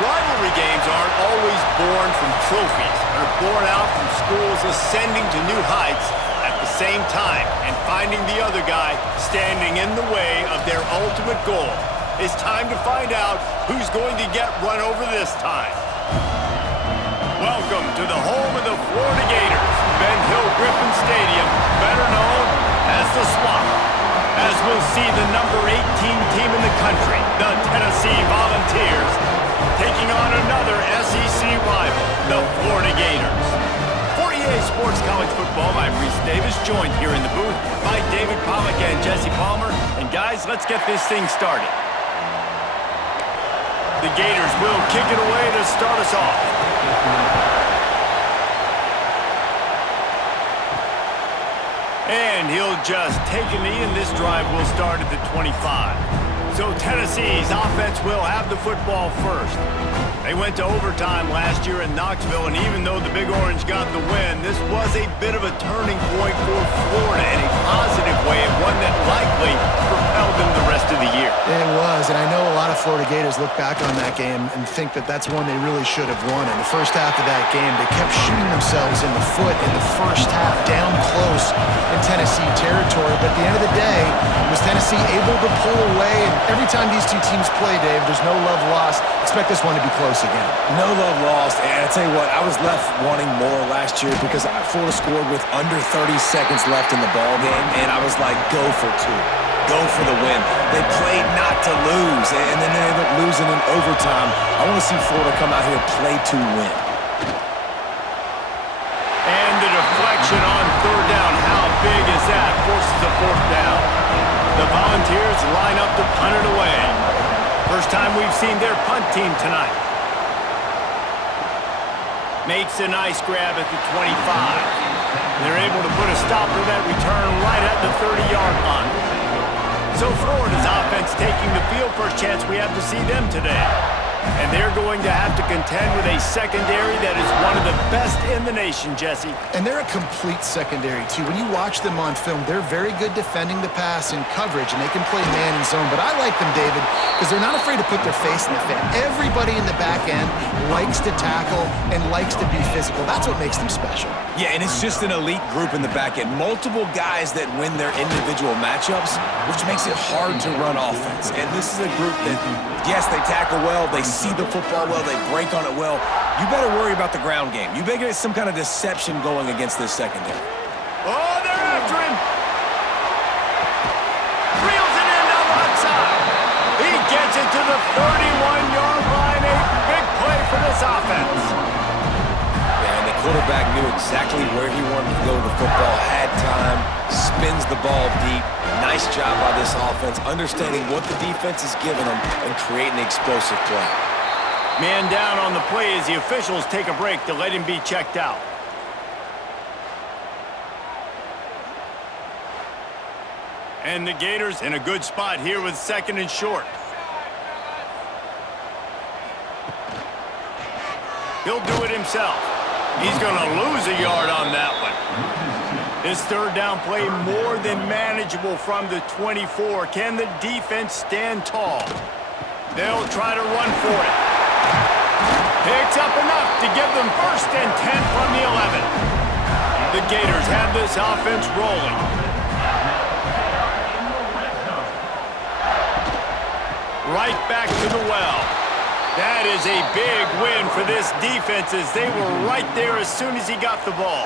Rivalry games aren't always born from trophies. They're born out from schools ascending to new heights at the same time and finding the other guy standing in the way of their ultimate goal. It's time to find out who's going to get run over this time. Welcome to the home of the Florida Gators, Ben Hill Griffin Stadium, better known as the Swamp. As we'll see the number 18 team in the country, the Tennessee Volunteers, taking on another SEC rival, the Florida Gators. For EA Sports College Football, I'm Reese Davis, joined here in the booth by David Pollack and Jesse Palmer. And guys, let's get this thing started. The Gators will kick it away to start us off. And he'll just take a knee, and this drive will start at the 25. So Tennessee's offense will have the football first. They went to overtime last year in Knoxville, and even though the Big Orange got the win, this was a bit of a turning point for Florida in a positive way, and one that likely propelled them the rest of the year. It was, and I know a lot of Florida Gators look back on that game and think that that's one they really should have won. In the first half of that game, they kept shooting themselves in the foot in the first half, down close in Tennessee territory. But at the end of the day, was Tennessee able to pull away? And every time these two teams play, Dave, there's no love lost. Expect this one to be close again. No love lost. And I tell you what, I was left wanting more last year because Florida scored with under 30 seconds left in the ball game, and I was like, go for two. Go for the win. They played not to lose, and then they ended up losing in overtime. I want to see Florida come out here and play to win. And the deflection on third down. How big is that? Forces a fourth down. The Volunteers line up to punt it away. First time we've seen their punt team tonight. Makes a nice grab at the 25. They're able to put a stop to that return right at the 30-yard line. So Florida's offense taking the field. First chance we have to see them today. And they're going to have to contend with a secondary that is one of the best in the nation, Jesse. And they're a complete secondary, too. When you watch them on film, they're very good defending the pass and coverage, and they can play man and zone. But I like them, David, because they're not afraid to put their face in the fan. Everybody in the back end likes to tackle and likes to be physical. That's what makes them special. Yeah, and it's just an elite group in the back end. Multiple guys that win their individual matchups, which makes it hard to run offense. And this is a group that, yes, they tackle well, they see the football well, they break on it well. You better worry about the ground game. You better get some kind of deception going against this secondary. Oh, they're after him. Reels it in down the left side. He gets it to the 31-yard line. A big play for this offense. Yeah, and the quarterback knew exactly where he wanted to go with the football, had time, spins the ball deep. Nice job by this offense, understanding what the defense is giving them and creating an explosive play. Man down on the play as the officials take a break to let him be checked out. And the Gators in a good spot here with second and short. He'll do it himself. He's going to lose a yard on that one. This third down play more than manageable from the 24. Can the defense stand tall? They'll try to run for it. Picks up enough to give them first and 10 from the 11. The Gators have this offense rolling. Right back to the well. That is a big win for this defense as they were right there as soon as he got the ball.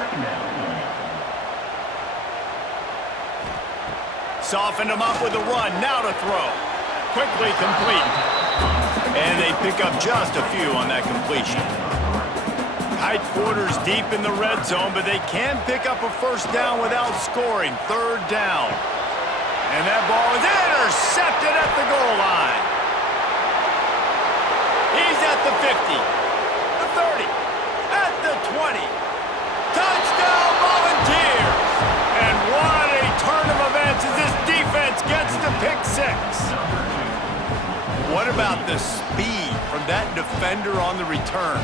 Softened him up with a run. Now to throw. Quickly complete. And they pick up just a few on that completion. Tight quarters deep in the red zone, but they can pick up a first down without scoring. Third down. And that ball is intercepted at the goal line. He's at the 50, the 30, at the 20. Touchdown Volunteers! And what a turn of events as this defense gets the pick six. What about the speed from that defender on the return?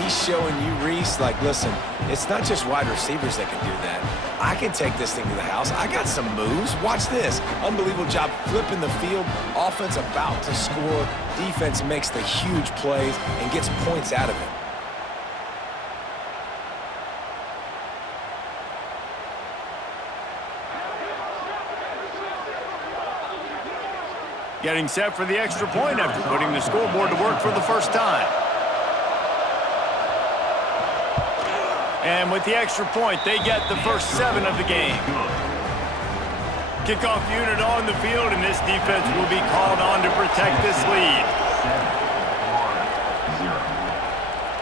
He's showing you, Reese, like, listen, it's not just wide receivers that can do that. I can take this thing to the house. I got some moves. Watch this. Unbelievable job flipping the field. Offense about to score. Defense makes the huge plays and gets points out of it. Getting set for the extra point after putting the scoreboard to work for the first time. And with the extra point, they get the first 7 of the game. Kickoff unit on the field, and this defense will be called on to protect this lead.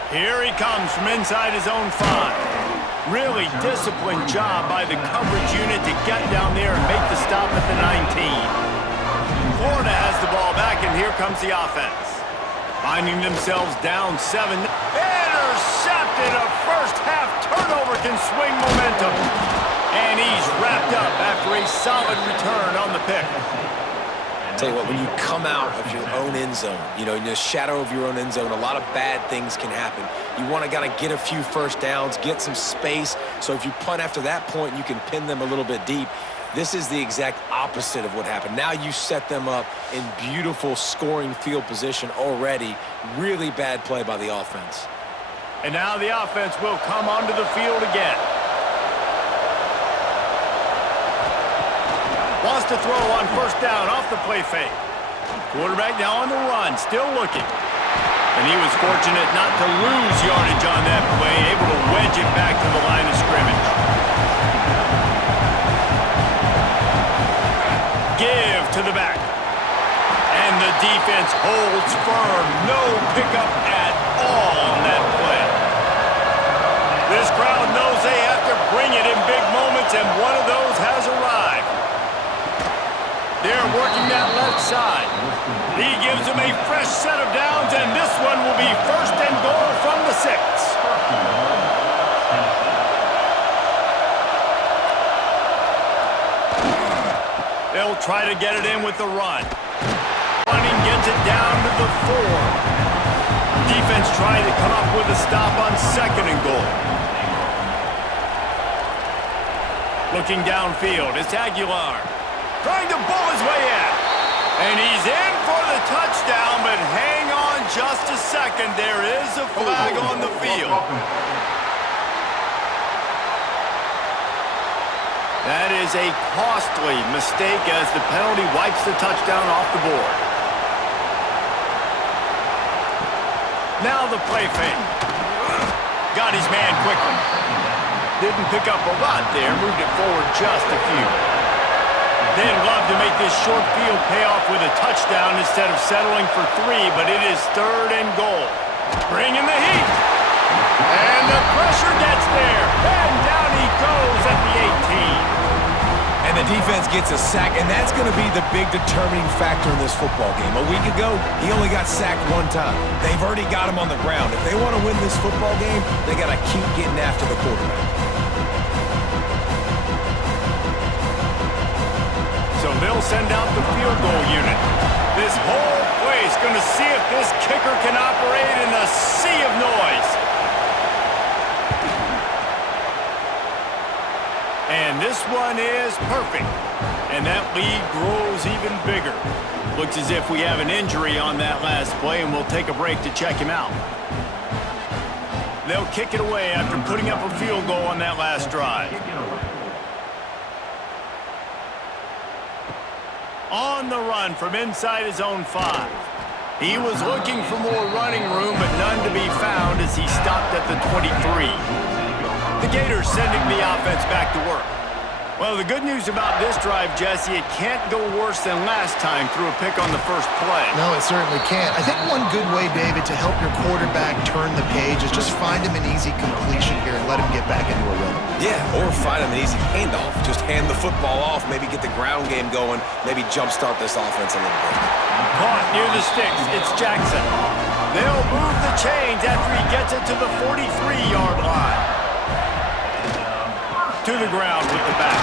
Here he comes from inside his own 5. Really disciplined job by the coverage unit to get down there and make the stop at the 19. Florida has the ball back, and here comes the offense. Finding themselves down 7. Intercepted! A first-half turnover can swing momentum. And he's wrapped up after a solid return on the pick. Tell you what, when you come out of your own end zone, you know, in the shadow of your own end zone, a lot of bad things can happen. You want to get a few first downs, get some space, so if you punt after that point, you can pin them a little bit deep. This is the exact opposite of what happened. Now you set them up in beautiful scoring field position already. Really bad play by the offense. And now the offense will come onto the field again. Wants to throw on first down off the play fake. Quarterback now on the run, still looking. And he was fortunate not to lose yardage on that play, able to wedge it back to the line of scrimmage. Give to the back. And the defense holds firm. No pickup at all on that play. This crowd knows they have to bring it in big moments, and one of those has arrived. They're working that left side. He gives them a fresh set of downs, and this one will be first and goal from the 6. They'll try to get it in with the run. Running gets it down to the 4. Defense trying to come up with a stop on 2nd and goal. Looking downfield, it's Aguilar. Trying to bull his way in. And he's in for the touchdown, but hang on just a second. There is a flag on the field. That is a costly mistake as the penalty wipes the touchdown off the board. Now the play fake. Got his man quickly. Didn't pick up a lot there, moved it forward just a few. They'd love to make this short field pay off with a touchdown instead of settling for 3, but it is 3rd and goal. Bringing the heat. And the pressure gets there. And down he goes at the 18. And the defense gets a sack, and that's going to be the big determining factor in this football game. A week ago, he only got sacked 1 time. They've already got him on the ground. If they want to win this football game, they got to keep getting after the quarterback. So they'll send out the field goal unit. This whole place going to see if this kicker can operate in a sea of noise. And this one is perfect. And that lead grows even bigger. Looks as if we have an injury on that last play, and we'll take a break to check him out. They'll kick it away after putting up a field goal on that last drive. On the run from inside his own 5. He was looking for more running room, but none to be found as he stopped at the 23. The Gators sending the offense back to work. Well, the good news about this drive, Jesse, it can't go worse than last time through a pick on the first play. No, it certainly can't. I think one good way, David, to help your quarterback turn the page is just find him an easy completion here and let him get back into a rhythm. Yeah, or find him an easy handoff. Just hand the football off, maybe get the ground game going, maybe jumpstart this offense a little bit. Caught near the sticks, it's Jackson. They'll move the chains after he gets it to the 43-yard line. To the ground with the back.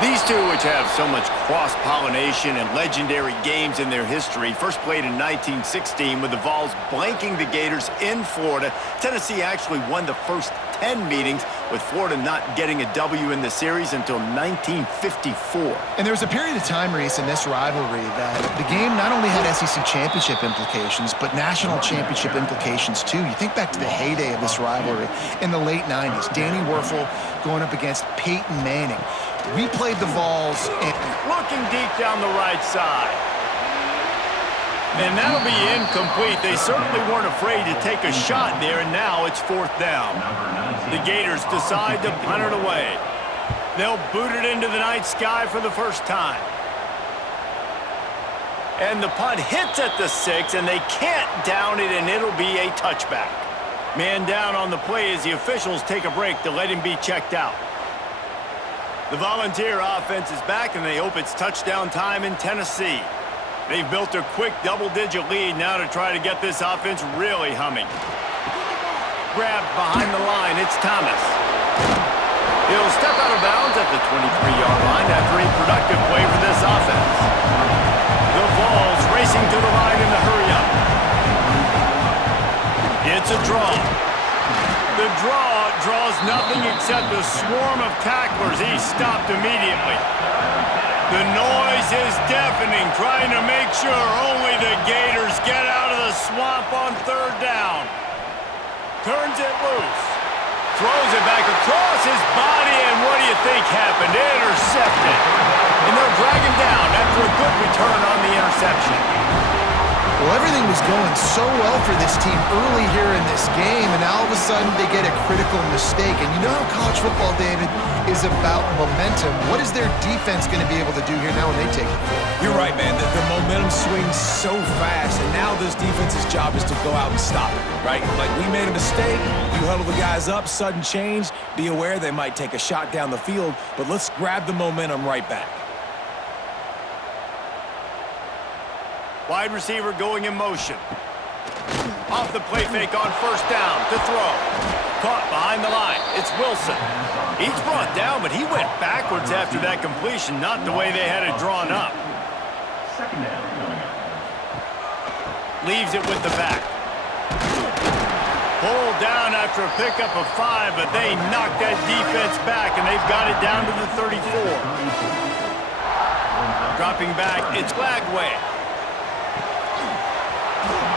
These two, which have so much cross-pollination and legendary games in their history, first played in 1916 with the Vols blanking the Gators in Florida. Tennessee actually won the first 10 meetings, with Florida not getting a W in the series until 1954. And there was a period of time, Reese, in this rivalry that the game not only had SEC championship implications, but national championship implications too. You think back to the heyday of this rivalry in the late 90s. Danny Werfel going up against Peyton Manning. We played the Vols and looking deep down the right side. And that'll be incomplete. They certainly weren't afraid to take a shot there, and now it's 4th down. The Gators decide to punt it away. They'll boot it into the night sky for the first time. And the punt hits at the 6, and they can't down it, and it'll be a touchback. Man down on the play as the officials take a break to let him be checked out. The Volunteer offense is back, and they hope it's touchdown time in Tennessee. They've built a quick double-digit lead now to try to get this offense really humming. Grabbed behind the line, it's Thomas. He'll step out of bounds at the 23-yard line after a productive play for this offense. The Vols racing to the line in the hurry-up. It's a draw. The draw draws nothing except a swarm of tacklers. He's stopped immediately. The noise is deafening, trying to make sure only the Gators get out of the swamp on 3rd down. Turns it loose. Throws it back across his body, and what do you think happened? Intercepted. And they'll drag him down after a good return on the interception. well, everything was going so well for this team early here in this game, and now all of a sudden they get a critical mistake. And you know how college football, David, is about momentum. What is their defense going to be able to do here now when they take the field? You're right, man. The momentum swings so fast, and now this defense's job is to go out and stop it, right? Like, we made a mistake, you huddle the guys up, sudden change, be aware they might take a shot down the field, but let's grab the momentum right back. Wide receiver going in motion. Off the play fake on first down to throw. Caught behind the line. It's Wilson. He's brought down, but he went backwards after that completion, not the way they had it drawn up. Second down coming up. Leaves it with the back. Pulled down after a pickup of 5, but they knocked that defense back, and they've got it down to the 34. Dropping back, it's Lagway.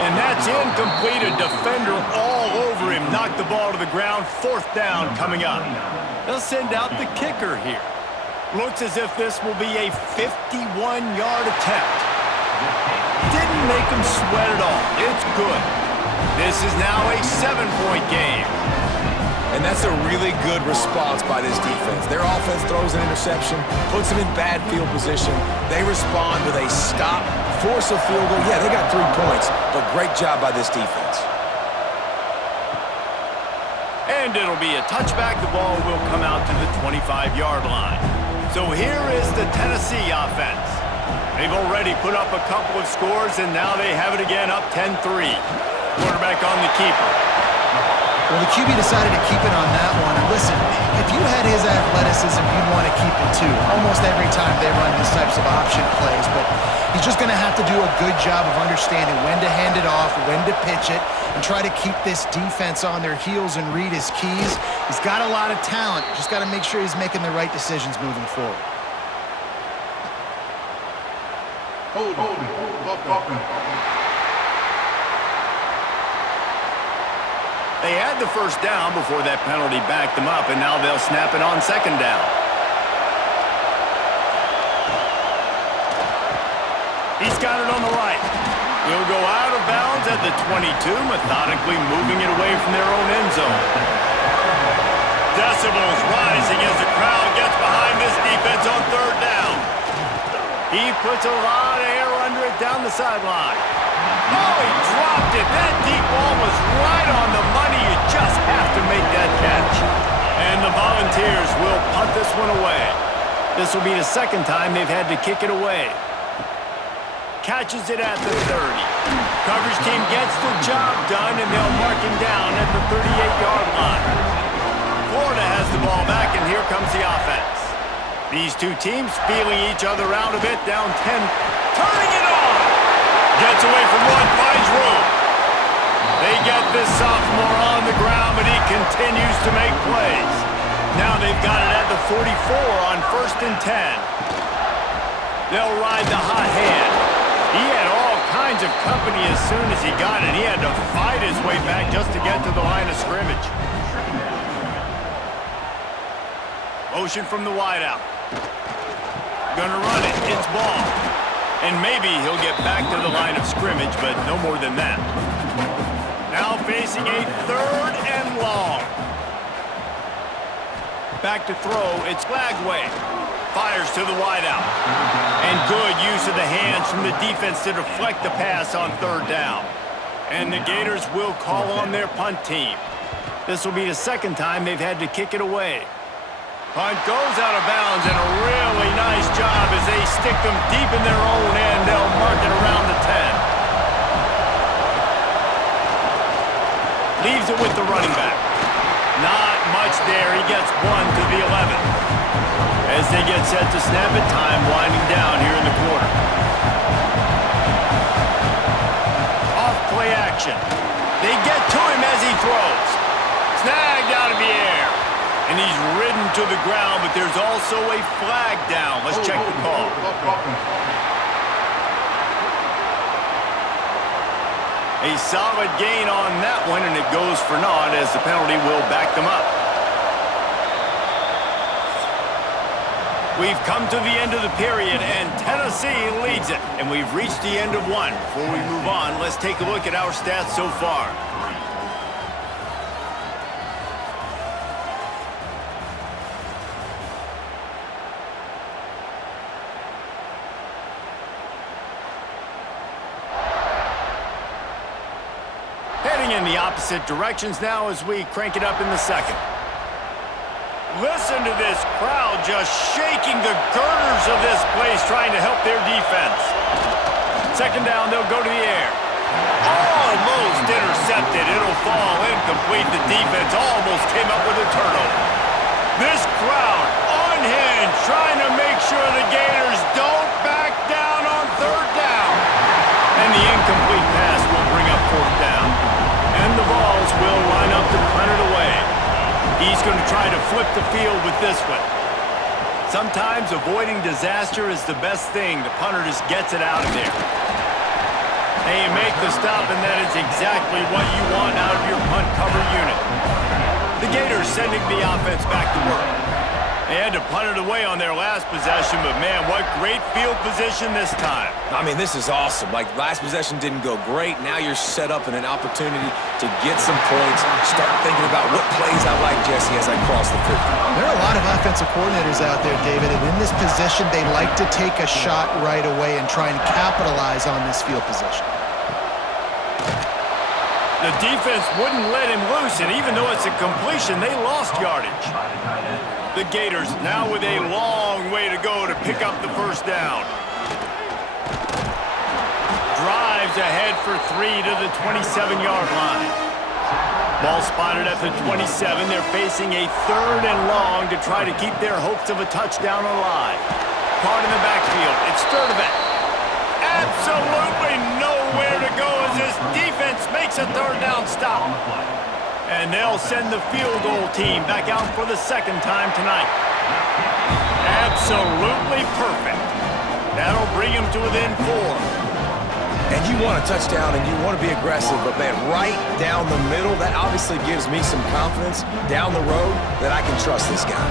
And that's incomplete. A defender all over him. Knocked the ball to the ground. Fourth down coming up. They'll send out the kicker here. Looks as if this will be a 51-yard attempt. Didn't make him sweat at all. It's good. This is now a 7-point game. And that's a really good response by this defense. Their offense throws an interception, puts them in bad field position. They respond with a stop, force a field goal. Yeah, they got 3 points, but great job by this defense. And it'll be a touchback. The ball will come out to the 25-yard line. So here is the Tennessee offense. They've already put up a couple of scores, and now they have it again, up 10-3. Quarterback on the keeper. Well, the QB decided to keep it on that one. And listen, if you had his athleticism, you'd want to keep it too. Almost every time they run these types of option plays. But he's just going to have to do a good job of understanding when to hand it off, when to pitch it, and try to keep this defense on their heels and read his keys. He's got a lot of talent. Just got to make sure he's making the right decisions moving forward. Hold on. They had the first down before that penalty backed them up, and now they'll snap it on second down. He's got it on the right. He'll go out of bounds at the 22, methodically moving it away from their own end zone. Decibels rising as the crowd gets behind this defense on third down. He puts a lot of air under it down the sideline. Oh, he dropped it. That deep ball was right on the money. You just have to make that catch. And the Volunteers will punt this one away. This will be the second time they've had to kick it away. Catches it at the 30. Coverage team gets the job done, and they'll mark him down at the 38-yard line. Florida has the ball back, and here comes the offense. These two teams feeling each other out a bit, down 10. Turning it on! Gets away from one, finds room. They get this sophomore on the ground, but he continues to make plays. Now they've got it at the 44 on 1st and 10. They'll ride the hot hand. He had all kinds of company as soon as he got it. He had to fight his way back just to get to the line of scrimmage. Motion from the wideout. Gonna run it. It's ball. And maybe he'll get back to the line of scrimmage, but no more than that. Now facing a 3rd and long. Back to throw. It's Flagway. Fires to the wideout. And good use of the hands from the defense to deflect the pass on 3rd down. And the Gators will call on their punt team. This will be the 2nd time they've had to kick it away. Punt goes out of bounds, and a really nice job as they stick them deep in their own end. They'll mark it around the 10. Leaves it with the running back. Not much there. He gets 1 to the 11. As they get set to snap it, time winding down here in the quarter. Off play action. They get to him as he throws. Snagged out of the air. And he's ridden to the ground, but there's also a flag down. Let's check the call. A solid gain on that one, and it goes for naught as the penalty will back them up. We've come to the end of the period, and Tennessee leads it. And we've reached the end of one. Before we move on, let's take a look at our stats so far. Heading in the opposite directions now as we crank it up in the 2nd. Listen to this crowd just shaking the girders of this place trying to help their defense. 2nd down, they'll go to the air. Almost intercepted. It'll fall incomplete. The defense almost came up with a turnover. This crowd unhinged, trying to make sure the Gators don't back down on 3rd down. And the incomplete pass will bring up 4th down. And the Vols will line up to punt it away. He's going to try to flip the field with this one. Sometimes avoiding disaster is the best thing. The punter just gets it out of there. They make the stop, and that is exactly what you want out of your punt cover unit. The Gators sending the offense back to work. They had to punt it away on their last possession, but man, what great field position this time. I mean, this is awesome. Like, last possession didn't go great. Now you're set up in an opportunity to get some points. Start thinking about what plays I like, Jesse, as I cross the 50. There are a lot of offensive coordinators out there, David, and in this position, they like to take a shot right away and try and capitalize on this field position. The defense wouldn't let him loose, and even though it's a completion, they lost yardage. The Gators now with a long way to go to pick up the 1st down. Drives ahead for 3 to the 27-yard line. Ball spotted at the 27. They're facing a 3rd and long to try to keep their hopes of a touchdown alive. Caught in the backfield. It's Sturdivant. Absolutely nowhere to go as this defense makes a 3rd down stop. And they'll send the field goal team back out for the 2nd time tonight. Absolutely perfect. That'll bring him to within 4. And you want a touchdown and you want to be aggressive, but man, right down the middle, that obviously gives me some confidence down the road that I can trust this guy.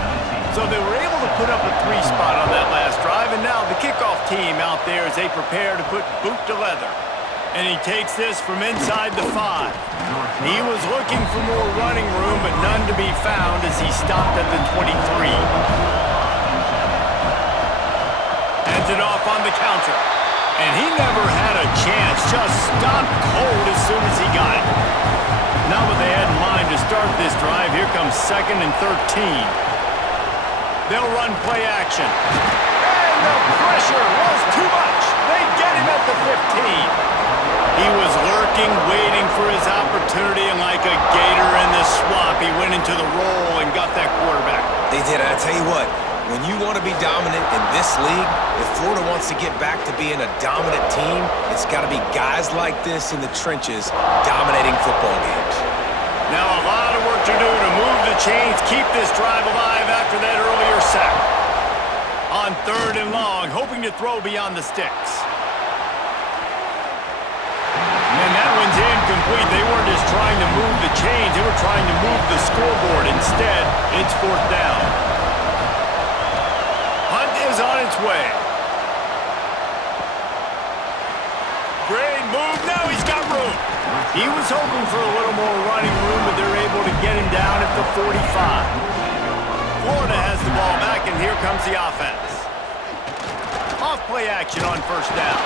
So they were able to put up a 3 spot on that last drive, and now the kickoff team out there as they prepare to put boot to leather. And he takes this from inside the 5. He was looking for more running room, but none to be found as he stopped at the 23. Ends it off on the counter. And he never had a chance, just stopped cold as soon as he got it. Not what they had in mind to start this drive. Here comes 2nd and 13. They'll run play action. And the pressure was too much. They get him at the 15. He was lurking, waiting for his opportunity, and like a gator in the swamp, he went into the roll and got that quarterback. They did. I tell you what, when you want to be dominant in this league, if Florida wants to get back to being a dominant team, it's got to be guys like this in the trenches dominating football games. Now a lot of work to do to move the chains, keep this drive alive after that earlier sack. On 3rd and long, hoping to throw beyond the sticks. And that one's incomplete. They weren't just trying to move the chains, they were trying to move the scoreboard. Instead, it's 4th down. Hunt is on its way. Great move. Now he's got room. He was hoping for a little more running room, but they're able to get him down at the 45. Florida has the ball back, and here comes the offense. Off-play action on 1st down.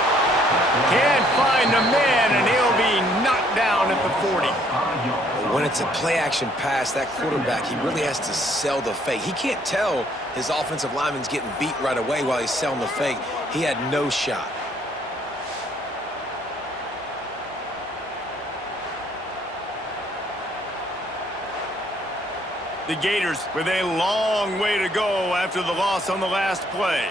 Can't find a man, and he'll be knocked down at the 40. When it's a play-action pass, that quarterback, he really has to sell the fake. He can't tell his offensive lineman's getting beat right away while he's selling the fake. He had no shot. The Gators with a long way to go after the loss on the last play.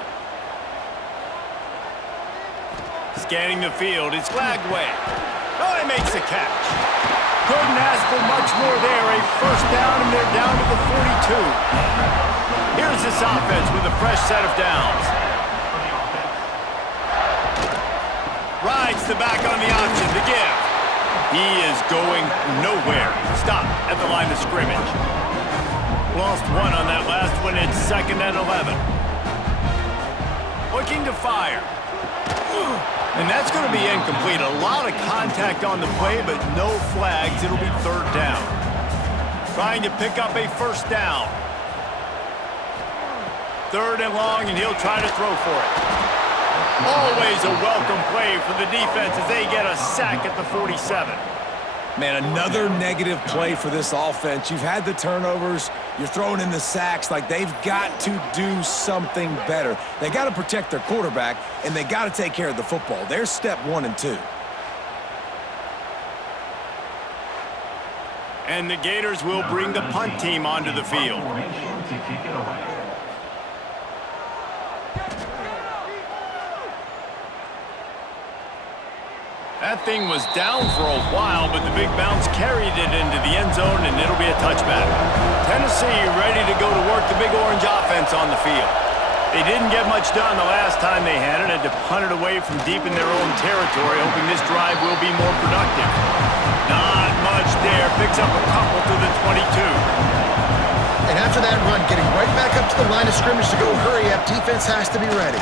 Scanning the field, it's Lagway. Oh, he makes the catch. Couldn't ask for much more there. A 1st down, and they're down to the 42. Here's this offense with a fresh set of downs. Rides the back on the option to give. He is going nowhere. Stop at the line of scrimmage. Lost one on that last one. It's 2nd and 11. Looking to fire. And that's going to be incomplete. A lot of contact on the play, but no flags. It'll be 3rd down. Trying to pick up a 1st down. 3rd and long, and he'll try to throw for it. Always a welcome play for the defense as they get a sack at the 47. Man, another negative play for this offense. You've had the turnovers. You're throwing in the sacks. Like, they've got to do something better. They got to protect their quarterback, and they got to take care of the football. There's step 1 and 2. And the Gators will bring the punt team onto the field. That thing was down for a while, but the big bounce carried it into the end zone, and it'll be a touchback. Tennessee ready to go to work the big orange offense on the field. They didn't get much done the last time they had it. Had to punt it away from deep in their own territory, hoping this drive will be more productive. Not much there. Picks up a couple to the 22. And after that run, getting right back up to the line of scrimmage to go hurry up, defense has to be ready.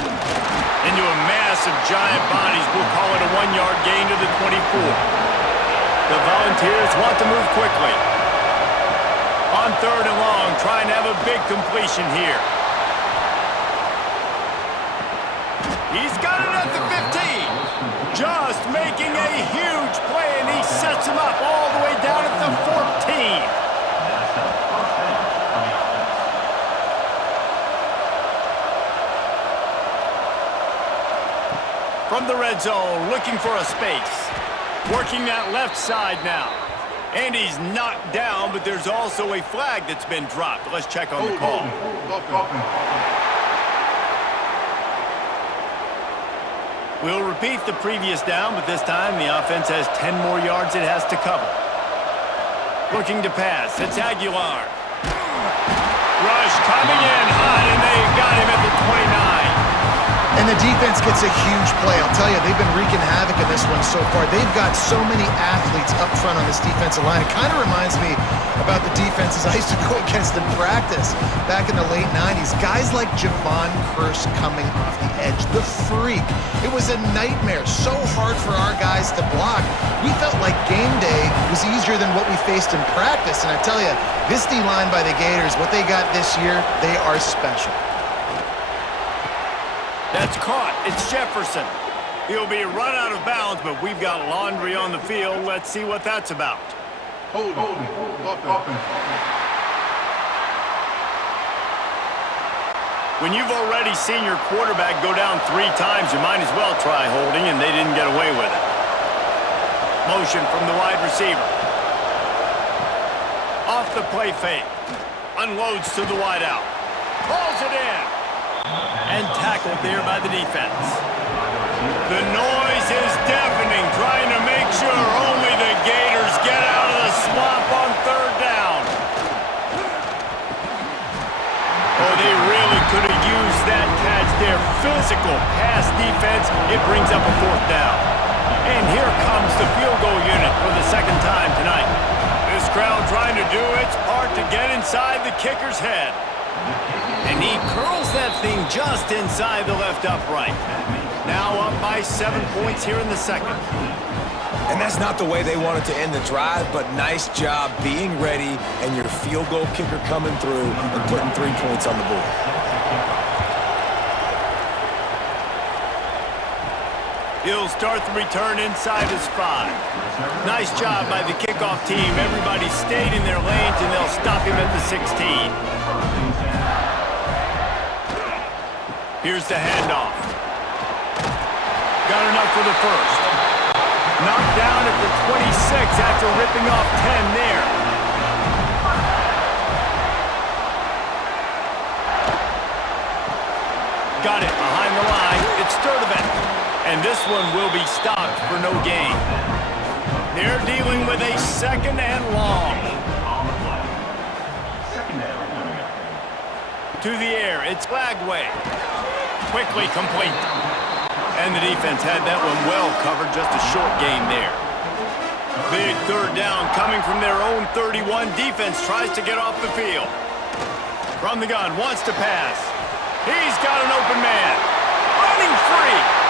Into a mass of giant bodies. We'll call it a 1-yard gain to the 24. The Volunteers want to move quickly. On 3rd and long, trying to have a big completion here. He's got it at the 15. Just making a huge play, and he sets him up all the way down at the 14. From the red zone, looking for a space. Working that left side now. And he's knocked down, but there's also a flag that's been dropped. Let's check on the call. We'll repeat the previous down, but this time the offense has 10 more yards it has to cover. Looking to pass. It's Aguilar. Rush coming in hot, and they got him at the 29. And the defense gets a huge play. I'll tell you, they've been wreaking havoc in this one so far. They've got so many athletes up front on this defensive line. It kind of reminds me about the defenses I used to go against in practice back in the late 90s. Guys like Javon Curse coming off the edge, the freak. It was a nightmare. So hard for our guys to block. We felt like game day was easier than what we faced in practice. And I tell you, this D-line by the Gators, what they got this year, they are special. That's caught. It's Jefferson. He'll be run out of bounds, but we've got laundry on the field. Let's see what that's about. Hold it. When you've already seen your quarterback go down 3 times, you might as well try holding, and they didn't get away with it. Motion from the wide receiver. Off the play fake. Unloads to the wideout. Hauls it in. And tackled there by the defense. The noise is deafening, trying to make sure only the Gators get out of the swamp on 3rd defense, it brings up a fourth down. And here comes the field goal unit for the second time tonight. This crowd trying to do its part to get inside the kicker's head. And he curls that thing just inside the left upright. Now up by 7 points here in the second. And that's not the way they wanted to end the drive, but nice job being ready and your field goal kicker coming through and putting 3 points on the board. He'll start the return inside his 5. Nice job by the kickoff team. Everybody stayed in their lanes, and they'll stop him at the 16. Here's the handoff. Got enough for the first. Knocked down at the 26 after ripping off 10 there. Got it behind the line. It's Sturdivant. And this one will be stopped for no gain. They're dealing with a second and long. To the air, it's Glagway. Quickly complete. And the defense had that one well covered, just a short gain there. Big third down coming from their own 31. Defense tries to get off the field. From the gun, wants to pass. He's got an open man. Running free.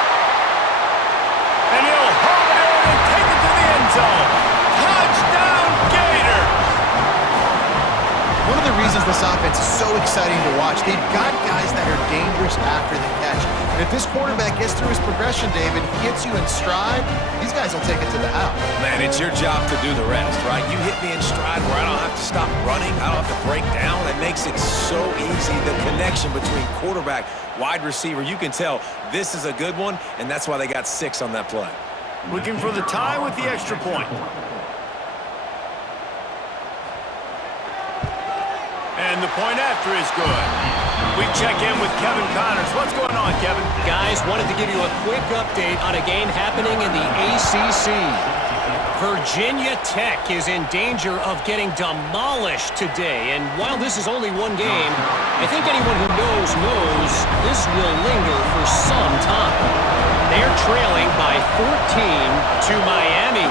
And he'll haul it in and take it to the end zone. Touchdown, Gators! One of the reasons this offense is so exciting to watch, they've got guys that are dangerous after the catch. And if this quarterback gets through his progression, David, hits you in stride, these guys will take it to the house. Man, it's your job to do the rest, right? You hit me in stride where I don't have to stop running. I don't have to break down. It makes it so easy. The connection between quarterback, wide receiver, you can tell this is a good one, and that's why they got 6 on that play. Looking for the tie with the extra point. And the point after is good. We check in with Kevin Connors. What's going on, Kevin? Guys, wanted to give you a quick update on a game happening in the ACC. Virginia Tech is in danger of getting demolished today. And while this is only one game, I think anyone who knows this will linger for some time. They're trailing by 14 to Miami.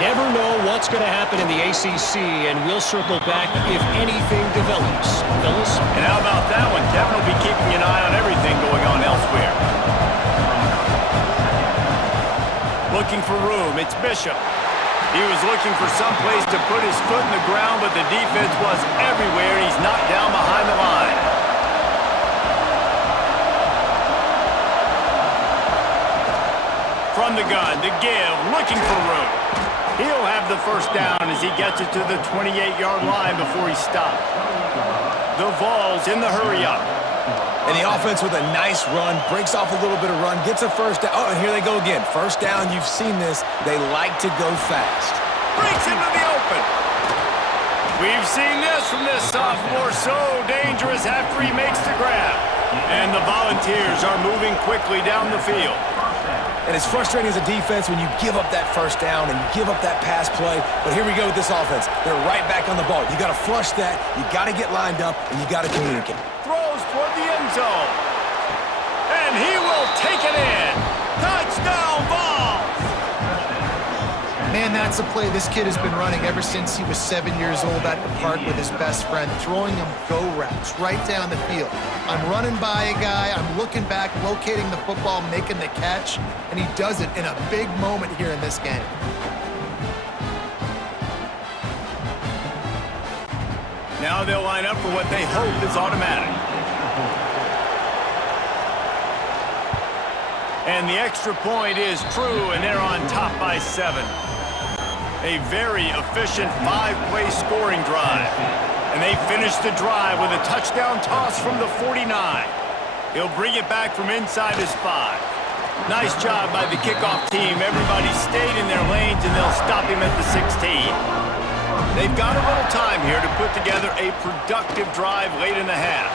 Never know what's going to happen in the ACC, and we'll circle back if anything develops. Phyllis? And how about that one? Kevin will be keeping an eye on everything going on elsewhere. Looking for room. It's Bishop. He was looking for some place to put his foot in the ground, but the defense was everywhere. He's knocked down behind the line. From the gun, the give, looking for room. He'll have the first down as he gets it to the 28-yard line before he's stopped. The Vols in the hurry-up. And the offense with a nice run, breaks off a little bit of run, gets a first down. Oh, and here they go again. First down, you've seen this. They like to go fast. Breaks into the open. We've seen this from this sophomore, so dangerous after he makes the grab. And the Volunteers are moving quickly down the field. And it's frustrating as a defense when you give up that first down and you give up that pass play. But here we go with this offense. They're right back on the ball. You got to flush that. You got to get lined up, and you got to communicate. Throws toward the end zone. And he will take it in. Touchdown, Vols! Man, that's a play this kid has been running ever since he was 7 years old at the park with his best friend, throwing him go routes right down the field. I'm running by a guy, I'm looking back, locating the football, making the catch, and he does it in a big moment here in this game. Now they'll line up for what they hope is automatic. And the extra point is true, and they're on top by 7. A very efficient 5-play scoring drive. And they finish the drive with a touchdown toss from the 49. He'll bring it back from inside his 5. Nice job by the kickoff team. Everybody stayed in their lanes, and they'll stop him at the 16. They've got a little time here to put together a productive drive late in the half.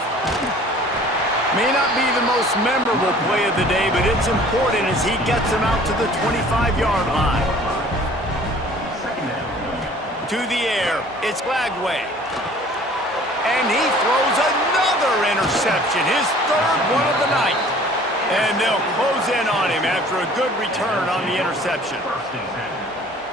May not be the most memorable play of the day, but it's important as he gets them out to the 25-yard line. To the air, it's Glagway. And he throws another interception, his third one of the night. And they'll close in on him after a good return on the interception.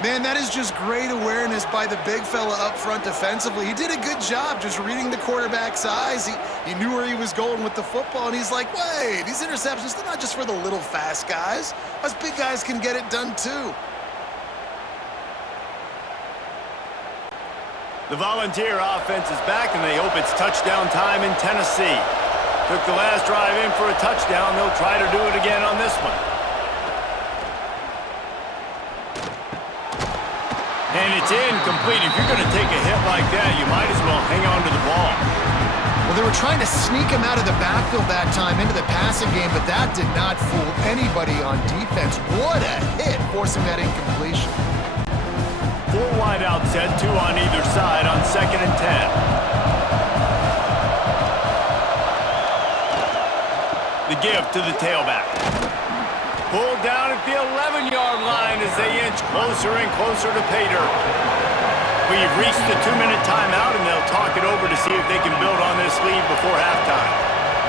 Man, that is just great awareness by the big fella up front defensively. He did a good job just reading the quarterback's eyes. He knew where he was going with the football, and he's like, wait, these interceptions, they're not just for the little fast guys. Us big guys can get it done too. The Volunteer offense is back, and they hope it's touchdown time in Tennessee. Took the last drive in for a touchdown. They'll try to do it again on this one. And it's incomplete. If you're going to take a hit like that, you might as well hang on to the ball. Well, they were trying to sneak him out of the backfield that time into the passing game, but that did not fool anybody on defense. What a hit, forcing that incompletion. 4 wide out set, 2 on either side on 2nd and 10. The give to the tailback. Pulled down at the 11-yard line as they inch closer and closer to pay dirt. We've reached the 2-minute timeout, and they'll talk it over to see if they can build on this lead before halftime.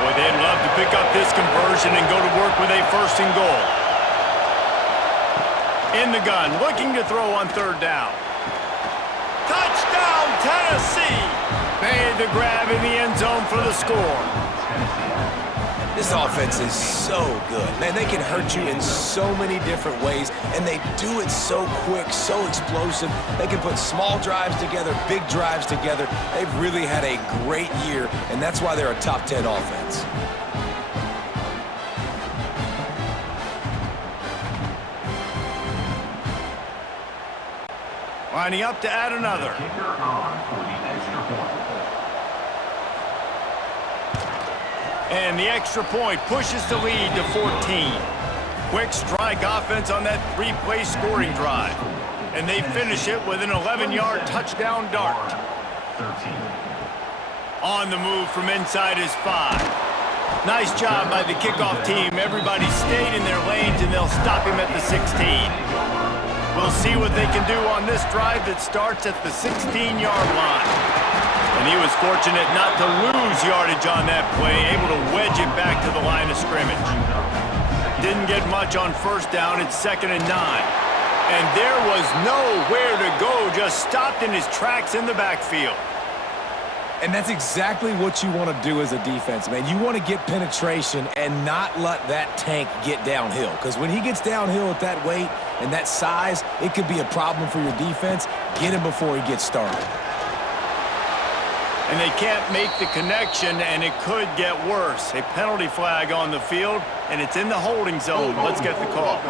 Boy, they'd love to pick up this conversion and go to work with a 1st and goal. In the gun, looking to throw on 3rd down. Touchdown, Tennessee! Made the grab in the end zone for the score. This offense is so good. Man, they can hurt you in so many different ways, and they do it so quick, so explosive. They can put small drives together, big drives together. They've really had a great year, and that's why they're a top 10 offense. Lining up to add another. And the extra point pushes the lead to 14. Quick strike offense on that 3-play scoring drive. And they finish it with an 11-yard touchdown dart. On the move from inside his 5. Nice job by the kickoff team. Everybody stayed in their lanes, and they'll stop him at the 16. We'll see what they can do on this drive that starts at the 16-yard line. And he was fortunate not to lose yardage on that play, able to wedge it back to the line of scrimmage. Didn't get much on 1st down. It's 2nd and 9. And there was nowhere to go, just stopped in his tracks in the backfield. And that's exactly what you want to do as a defense, man. You want to get penetration and not let that tank get downhill. Because when he gets downhill at that weight and that size, it could be a problem for your defense. Get him before he gets started. And they can't make the connection, and it could get worse. A penalty flag on the field, and it's in the holding zone. Let's get the call.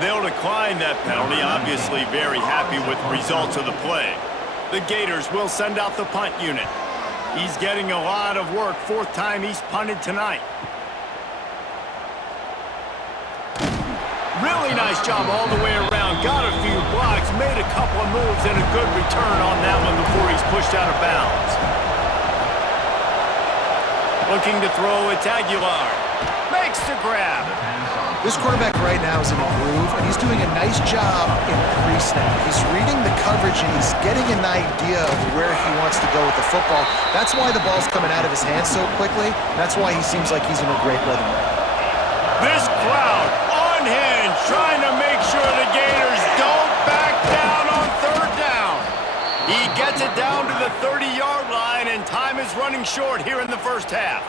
They'll decline that penalty, obviously very happy with the results of the play. The Gators will send out the punt unit. He's getting a lot of work. 4th time he's punted tonight. Really nice job all the way around. Got a few blocks, made a couple of moves, and a good return on that one before he's pushed out of bounds. Looking to throw, it's Aguilar. Makes the grab. This quarterback right now is in a groove, and he's doing a nice job in pre-snap. He's reading the coverage, and he's getting an idea of where he wants to go with the football. That's why the ball's coming out of his hands so quickly. That's why he seems like he's in a great rhythm right now. This crowd unhinged, trying to make sure the Gators don't back down on 3rd down. He gets it down to the 30-yard line, and time is running short here in the 1st half.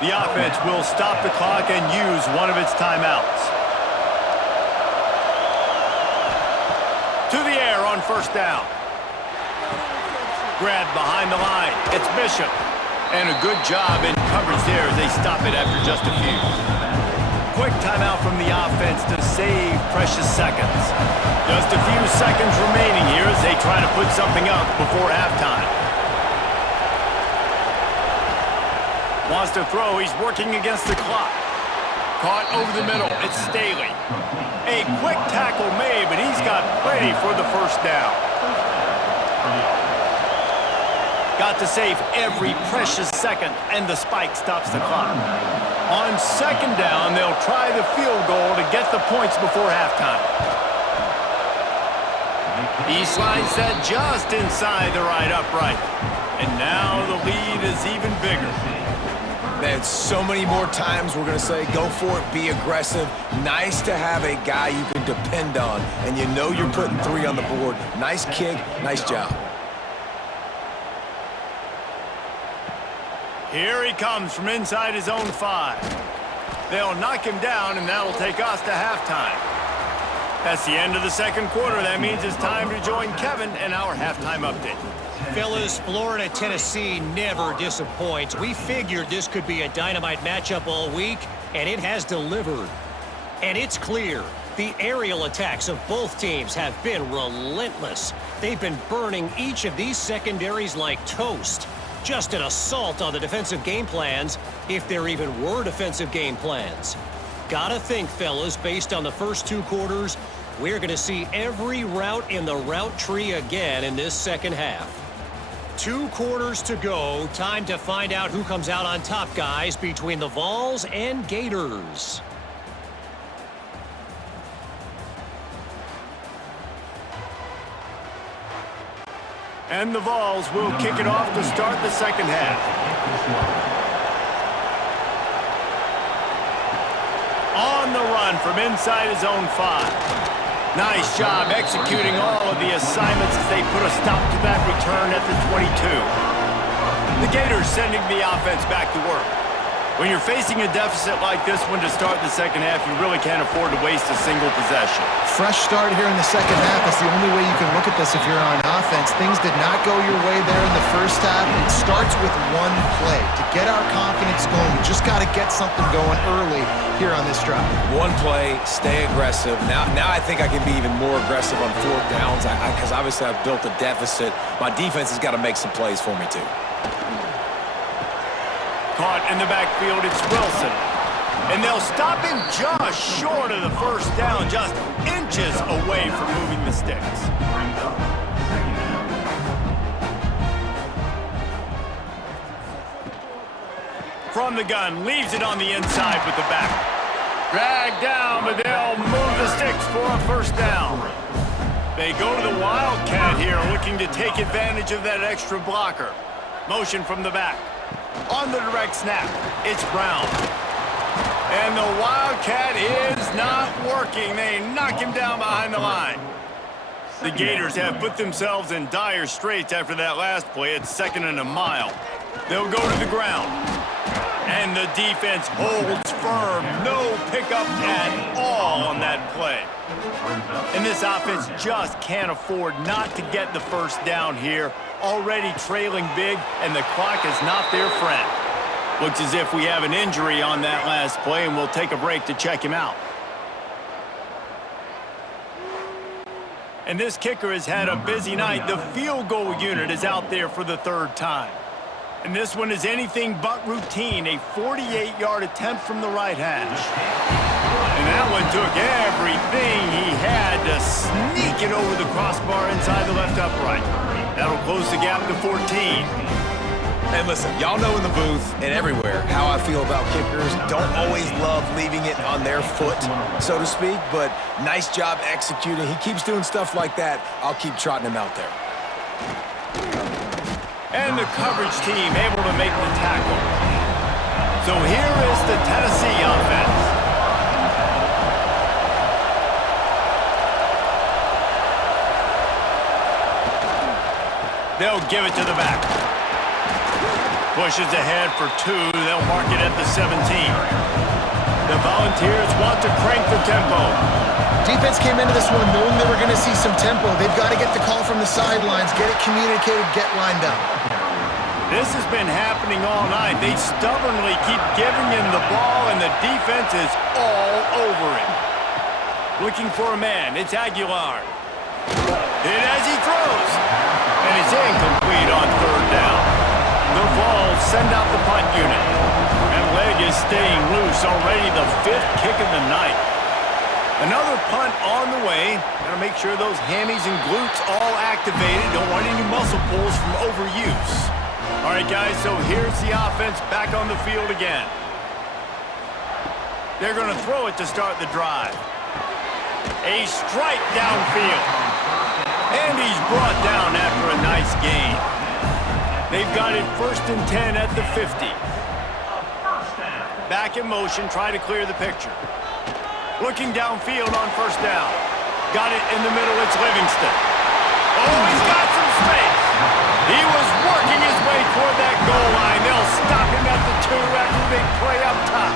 The offense will stop the clock and use one of its timeouts. To the air on 1st down. Grabbed behind the line. It's Bishop. And a good job in coverage there as they stop it after just a few. Quick timeout from the offense to save precious seconds. Just a few seconds remaining here as they try to put something up before halftime. Wants to throw. He's working against the clock. Caught over the middle. It's Staley. A quick tackle made, but he's got plenty for the 1st down. Got to save every precious second, and the spike stops the clock. On 2nd down, they'll try the field goal to get the points before halftime. He slides that just inside the right upright. And now the lead is even bigger. Man, so many more times we're going to say, go for it, be aggressive. Nice to have a guy you can depend on, and you know you're putting 3 on the board. Nice kick, nice job. Here he comes from inside his own 5. They'll knock him down, and that'll take us to halftime. That's the end of the second quarter. That means it's time to join Kevin in our halftime update. Fellas, Florida-Tennessee never disappoints. We figured this could be a dynamite matchup all week, and it has delivered. And it's clear, the aerial attacks of both teams have been relentless. They've been burning each of these secondaries like toast. Just an assault on the defensive game plans, if there even were defensive game plans. Gotta think, fellas, based on the first 2 quarters, we're going to see every route in the route tree again in this second half. 2 quarters to go. Time to find out who comes out on top, guys, between the Vols and Gators. And the Vols will kick it off to start the second half. On the run from inside his own 5. Nice job executing all of the assignments as they put a stop to that return at the 22. The Gators sending the offense back to work. When you're facing a deficit like this one to start the second half, you really can't afford to waste a single possession. Fresh start here in the second half. That's the only way you can look at this if you're on offense. Things did not go your way there in the first half. It starts with one play. To get our confidence going, we just got to get something going early here on this drive. One play, stay aggressive. Now I think I can be even more aggressive on 4th downs because obviously I've built a deficit. My defense has got to make some plays for me too. Caught in the backfield, it's Wilson. And they'll stop him just short of the first down, just inches away from moving the sticks. From the gun, leaves it on the inside with the back. Dragged down, but they'll move the sticks for a first down. They go to the Wildcat here, looking to take advantage of that extra blocker. Motion from the back. On the direct snap, it's Brown. And the Wildcat is not working. They knock him down behind the line. The Gators have put themselves in dire straits after that last play. It's 2nd and a mile. They'll go to the ground. And the defense holds firm. No pickup at all on that play. And this offense just can't afford not to get the first down here. Already trailing big, and the clock is not their friend. Looks as if we have an injury on that last play, and we'll take a break to check him out. And this kicker has had a busy night. The field goal unit is out there for the 3rd time. And this one is anything but routine, a 48-yard attempt from the right hash. And that one took everything he had to sneak it over the crossbar inside the left upright. That'll close the gap to 14. And listen, y'all know in the booth and everywhere how I feel about kickers. Don't always love leaving it on their foot, so to speak, but nice job executing. He keeps doing stuff like that. I'll keep trotting him out there. And the coverage team able to make the tackle. So here is the Tennessee offense. They'll give it to the back. Pushes ahead for 2. They'll mark it at the 17. The Volunteers want to crank the tempo. Defense came into this one knowing they were going to see some tempo. They've got to get the call from the sidelines, get it communicated, get lined up. This has been happening all night. They stubbornly keep giving him the ball, and the defense is all over it. Looking for a man. It's Aguilar. Hit as he throws. And it's incomplete on 3rd down. The Vols send out the punt unit. And leg is staying loose. Already the 5th kick of the night. Another punt on the way. Got to make sure those hammies and glutes all activated. Don't want any muscle pulls from overuse. All right, guys, so here's the offense back on the field again. They're going to throw it to start the drive. A strike downfield. And he's brought down after a nice gain. They've got it 1st and 10 at the 50. Back in motion, try to clear the picture. Looking downfield on 1st down. Got it in the middle, it's Livingston. Oh, he's got some space. He was working his way toward that goal line. They'll stop him at the 2 after the big play up top.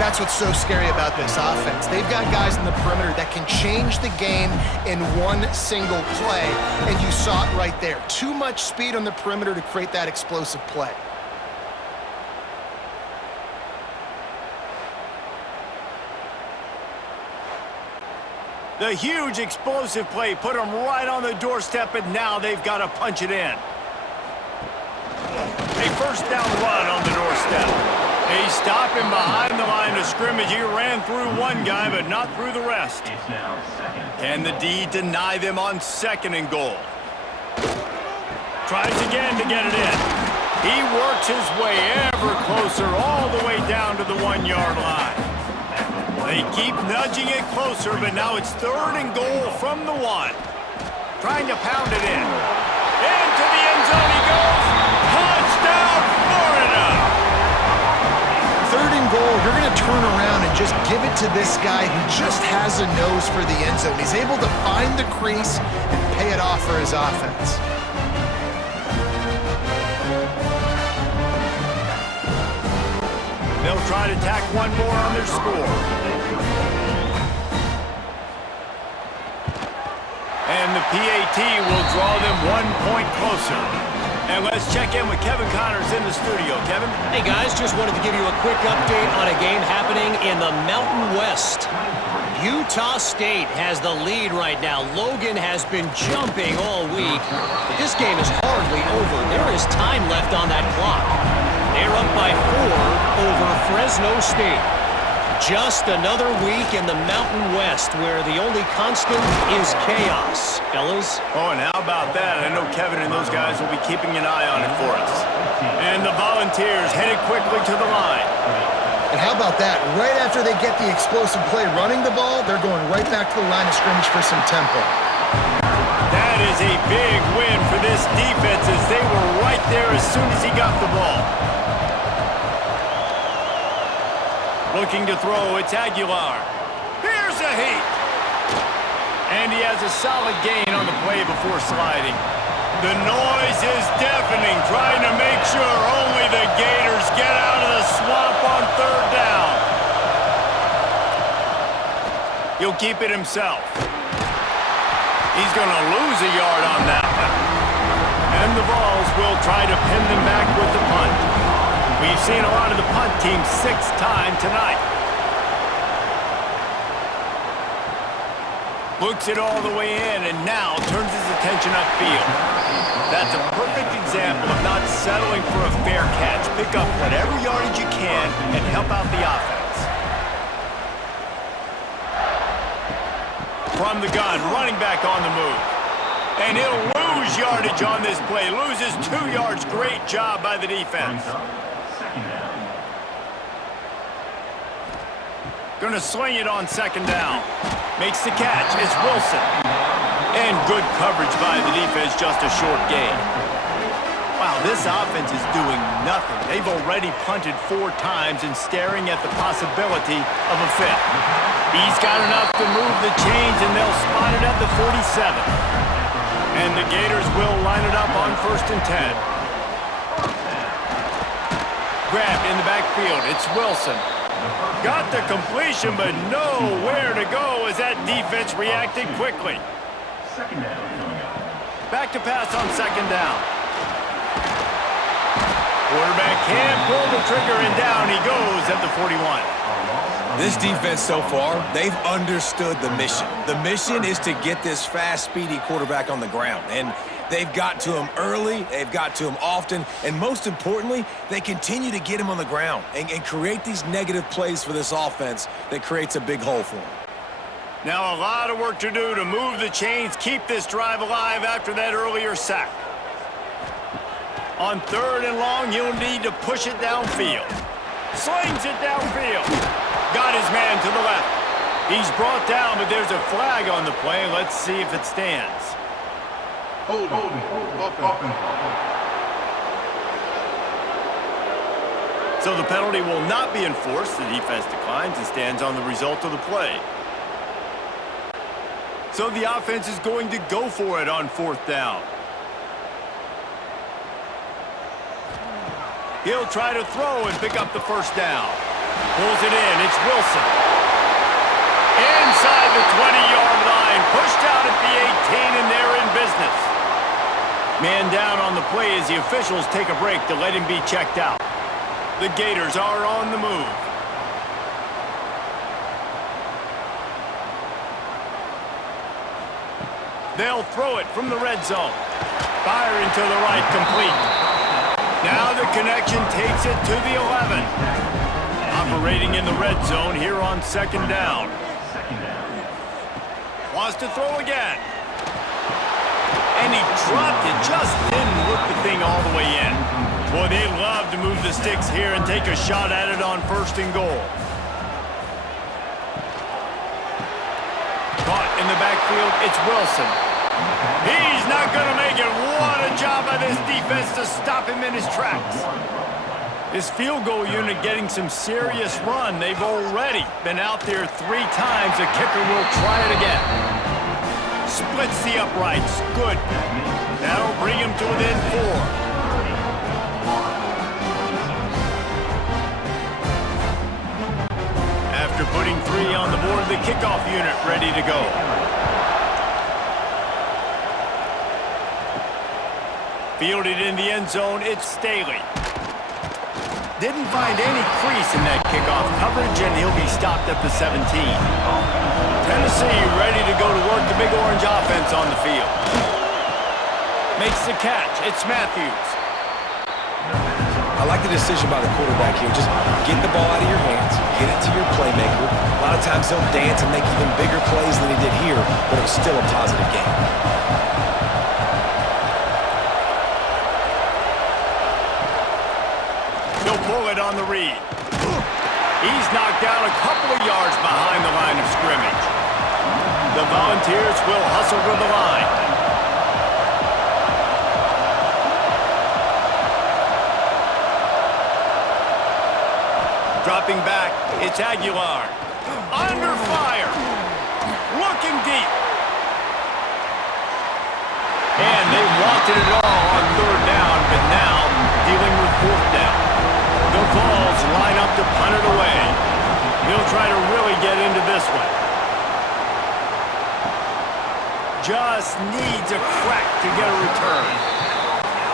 That's what's so scary about this offense. They've got guys in the perimeter that can change the game in one single play, and you saw it right there. Too much speed on the perimeter to create that explosive play. The huge explosive play put them right on the doorstep, and now they've got to punch it in. A 1st down run on the doorstep. They stop him behind the line of scrimmage. He ran through one guy, but not through the rest. Can the D deny them on 2nd and goal? Tries again to get it in. He works his way ever closer all the way down to the 1-yard line. They keep nudging it closer, but now it's 3rd and goal from the 1. Trying to pound it in. Into the end zone he goes. Touchdown, Florida! 3rd and goal, you're going to turn around and just give it to this guy who just has a nose for the end zone. He's able to find the crease and pay it off for his offense. They'll try to tack one more on their score. And the PAT will draw them 1 point closer. And let's check in with Kevin Connors in the studio. Kevin? Hey, guys, just wanted to give you a quick update on a game happening in the Mountain West. Utah State has the lead right now. Logan has been jumping all week, but this game is hardly over. There is time left on that clock. They're up by 4 over Fresno State. Just another week in the Mountain West where the only constant is chaos, fellas. Oh, and how about that? I know Kevin and those guys will be keeping an eye on it for us. And the Volunteers headed quickly to the line. And how about that? Right after they get the explosive play running the ball, they're going right back to the line of scrimmage for some tempo. That is a big win for this defense as they were right there as soon as he got the ball. Looking to throw, it's Aguilar. Here's a heat. And he has a solid gain on the play before sliding. The noise is deafening, trying to make sure only the Gators get out of the swamp on 3rd down. He'll keep it himself. He's going to lose a yard on that one. And the Vols will try to pin them back with the punt. We've seen a lot of the punt team 6th time tonight. Looks it all the way in and now turns his attention upfield. That's a perfect example of not settling for a fair catch. Pick up whatever yardage you can and help out the offense. From the gun, running back on the move. And he'll lose yardage on this play. Loses 2 yards. Great job by the defense. Gonna sling it on 2nd down. Makes the catch. It's Wilson. And good coverage by the defense. Just a short gain. Wow, this offense is doing nothing. They've already punted 4 times and staring at the possibility of a 5th. He's got enough to move the chains, and they'll spot it at the 47. And the Gators will line it up on 1st and 10. Grabbed in the backfield. It's Wilson. Got the completion, but nowhere to go as that defense reacted quickly. Back to pass on 2nd down. Quarterback can't pull the trigger, and down he goes at the 41. This defense so far, they've understood the mission. The mission is to get this fast, speedy quarterback on the ground. And they've got to him early, they've got to him often, and most importantly, they continue to get him on the ground and create these negative plays for this offense that creates a big hole for him. Now a lot of work to do to move the chains, keep this drive alive after that earlier sack. On 3rd and long, you'll need to push it downfield. Slings it downfield. Got his man to the left. He's brought down, but there's a flag on the play. Let's see if it stands. Holding. Offense. So the penalty will not be enforced. The defense declines and stands on the result of the play. So the offense is going to go for it on 4th down. He'll try to throw and pick up the first down. Pulls it in. It's Wilson. Inside the 20-yard line. Pushed out at the 18, and they're in business. Man down on the play as the officials take a break to let him be checked out. The Gators are on the move. They'll throw it from the red zone. Firing to the right, complete. Now the connection takes it to the 11. Operating in the red zone here on 2nd down. Wants to throw again. And he dropped it, just didn't look the thing all the way in. Boy, they love to move the sticks here and take a shot at it on 1st and goal. Caught in the backfield, it's Wilson. He's not going to make it. What a job by this defense to stop him in his tracks. This field goal unit getting some serious run. They've already been out there 3 times. The kicker will try it again. Splits the uprights. Good. That'll bring him to within 4. After putting 3 on the board, the kickoff unit ready to go. Fielded in the end zone, it's Staley. Didn't find any crease in that kickoff coverage, and he'll be stopped at the 17. Tennessee ready to go to work the Big Orange offense on the field. Makes the catch. It's Matthews. I like the decision by the quarterback here. Just get the ball out of your hands, get it to your playmaker. A lot of times they'll dance and make even bigger plays than he did here, but it was still a positive game. He'll pull it on the read. He's knocked down a couple of yards behind the line of scrimmage. The Volunteers will hustle to the line. Dropping back, it's Aguilar. Under fire. Looking deep. And they wanted it all on 3rd down, but now dealing with 4th down. The Vols line up to punt it away. He'll try to really get into this one. Just needs a crack to get a return.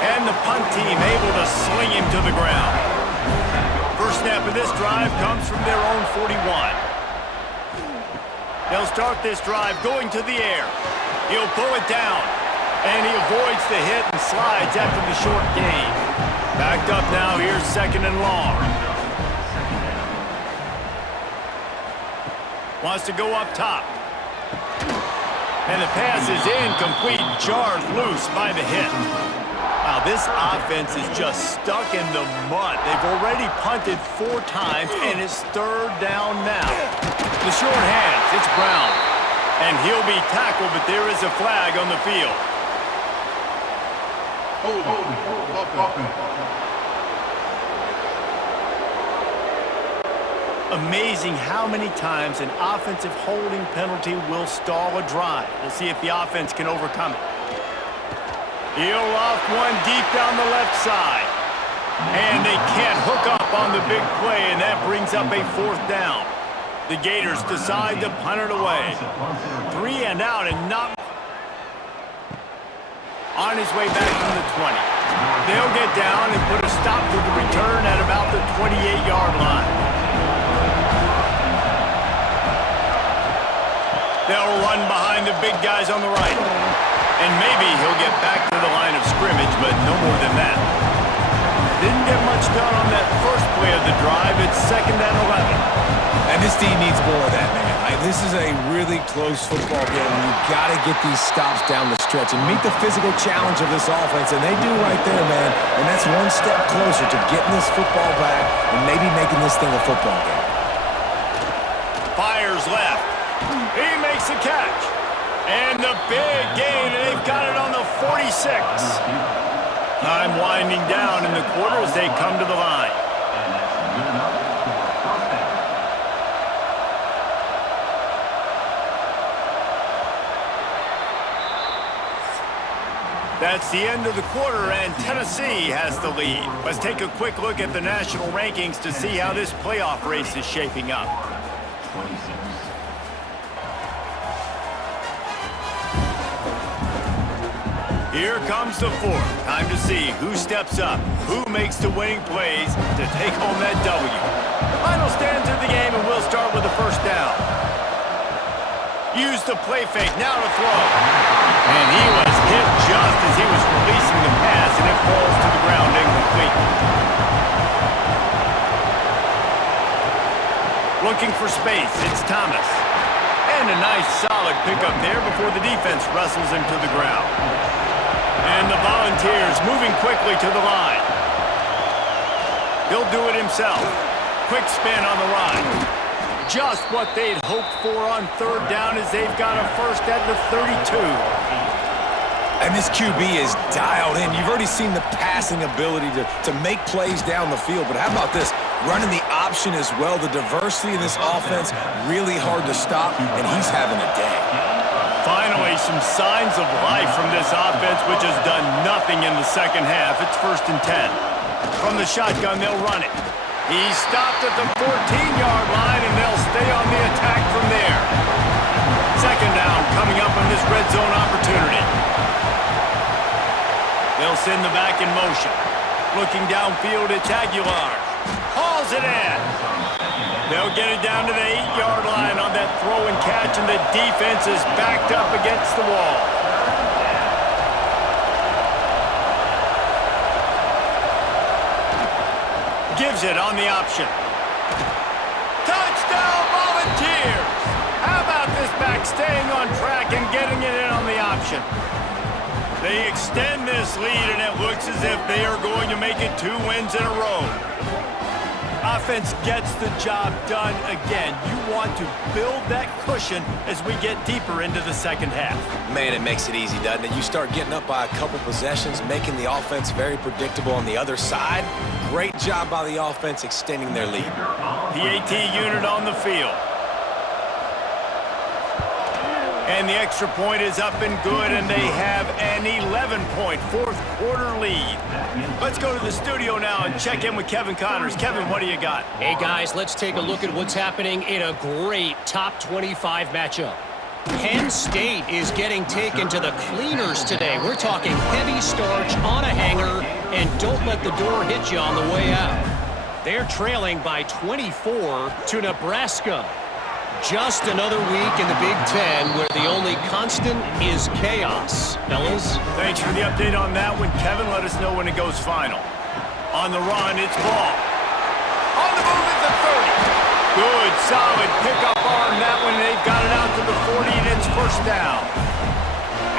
And the punt team able to sling him to the ground. First snap of this drive comes from their own 41. They'll start this drive going to the air. He'll pull it down. And he avoids the hit and slides after the short gain. Backed up now, here's 2nd and long. Wants to go up top. And the pass is incomplete, jarred loose by the hit. Wow, this offense is just stuck in the mud. They've already punted 4 times, and it's 3rd down now. The short hands, it's Brown. And he'll be tackled, but there is a flag on the field. Amazing how many times an offensive holding penalty will stall a drive. We'll see if the offense can overcome it. He'll loft one deep down the left side. And they can't hook up on the big play, and that brings up a 4th down. The Gators decide to punt it away. 3 and out, and not on his way back from the 20. They'll get down and put a stop to the return at about the 28-yard line. They'll run behind the big guys on the right. And maybe he'll get back to the line of scrimmage, but no more than that. Didn't get much done on that first play of the drive. It's 2nd and 11. And this team needs more of that, man. This is a really close football game. You've got to get these stops down the stretch and meet the physical challenge of this offense, and they do right there, man. And that's one step closer to getting this football back and maybe making this thing a football game. Fires left. He makes the catch. And the big gain, and they've got it on the 46. Time winding down in the quarter as they come to the line. That's the end of the quarter, and Tennessee has the lead. Let's take a quick look at the national rankings to see how this playoff race is shaping up. Here comes the fourth. Time to see who steps up, who makes the winning plays to take home that W. Final stands of the game, and we'll start with the first down. Use the play fake, now to throw. And he was hit just as he was releasing the pass, and it falls to the ground incomplete. Looking for space, it's Thomas. And a nice solid pickup there before the defense wrestles him to the ground. And the Volunteers moving quickly to the line. He'll do it himself. Quick spin on the run. Just what they'd hoped for on third down as they've got a first at the 32. And this QB is dialed in. You've already seen the passing ability to make plays down the field. But how about this? Running the option as well. The diversity in this offense, really hard to stop, and he's having a day. Finally, some signs of life from this offense, which has done nothing in the second half. It's 1st and 10. From the shotgun, they'll run it. He's stopped at the 14-yard line, and they'll stay on the attack from there. Second down coming up on this red zone opportunity. They'll send the back in motion. Looking downfield, it's Aguilar. Hauls it in. They'll get it down to the 8-yard line on that throw and catch, and the defense is backed up against the wall. Gives it on the option. Touchdown, Volunteers! How about this back staying on track and getting it in on the option? They extend this lead, and it looks as if they are going to make it 2 wins in a row. Offense gets the job done again. You want to build that cushion as we get deeper into the second half. Man, it makes it easy, doesn't it? You start getting up by a couple possessions, making the offense very predictable on the other side. Great job by the offense extending their lead. The AT unit on the field. And the extra point is up and good, and they have an 11-point fourth-quarter lead. Let's go to the studio now and check in with Kevin Connors. Kevin, what do you got? Hey, guys, let's take a look at what's happening in a great top 25 matchup. Penn State is getting taken to the cleaners today. We're talking heavy starch on a hanger, and don't let the door hit you on the way out. They're trailing by 24 to Nebraska. Just another week in the Big Ten where the only constant is chaos. Fellas? Thanks for the update on that one, Kevin. Let us know when it goes final. On the run, it's Ball. On the move at the 30. Good, solid pickup on that one. They've got it out to the 40, and it's first down.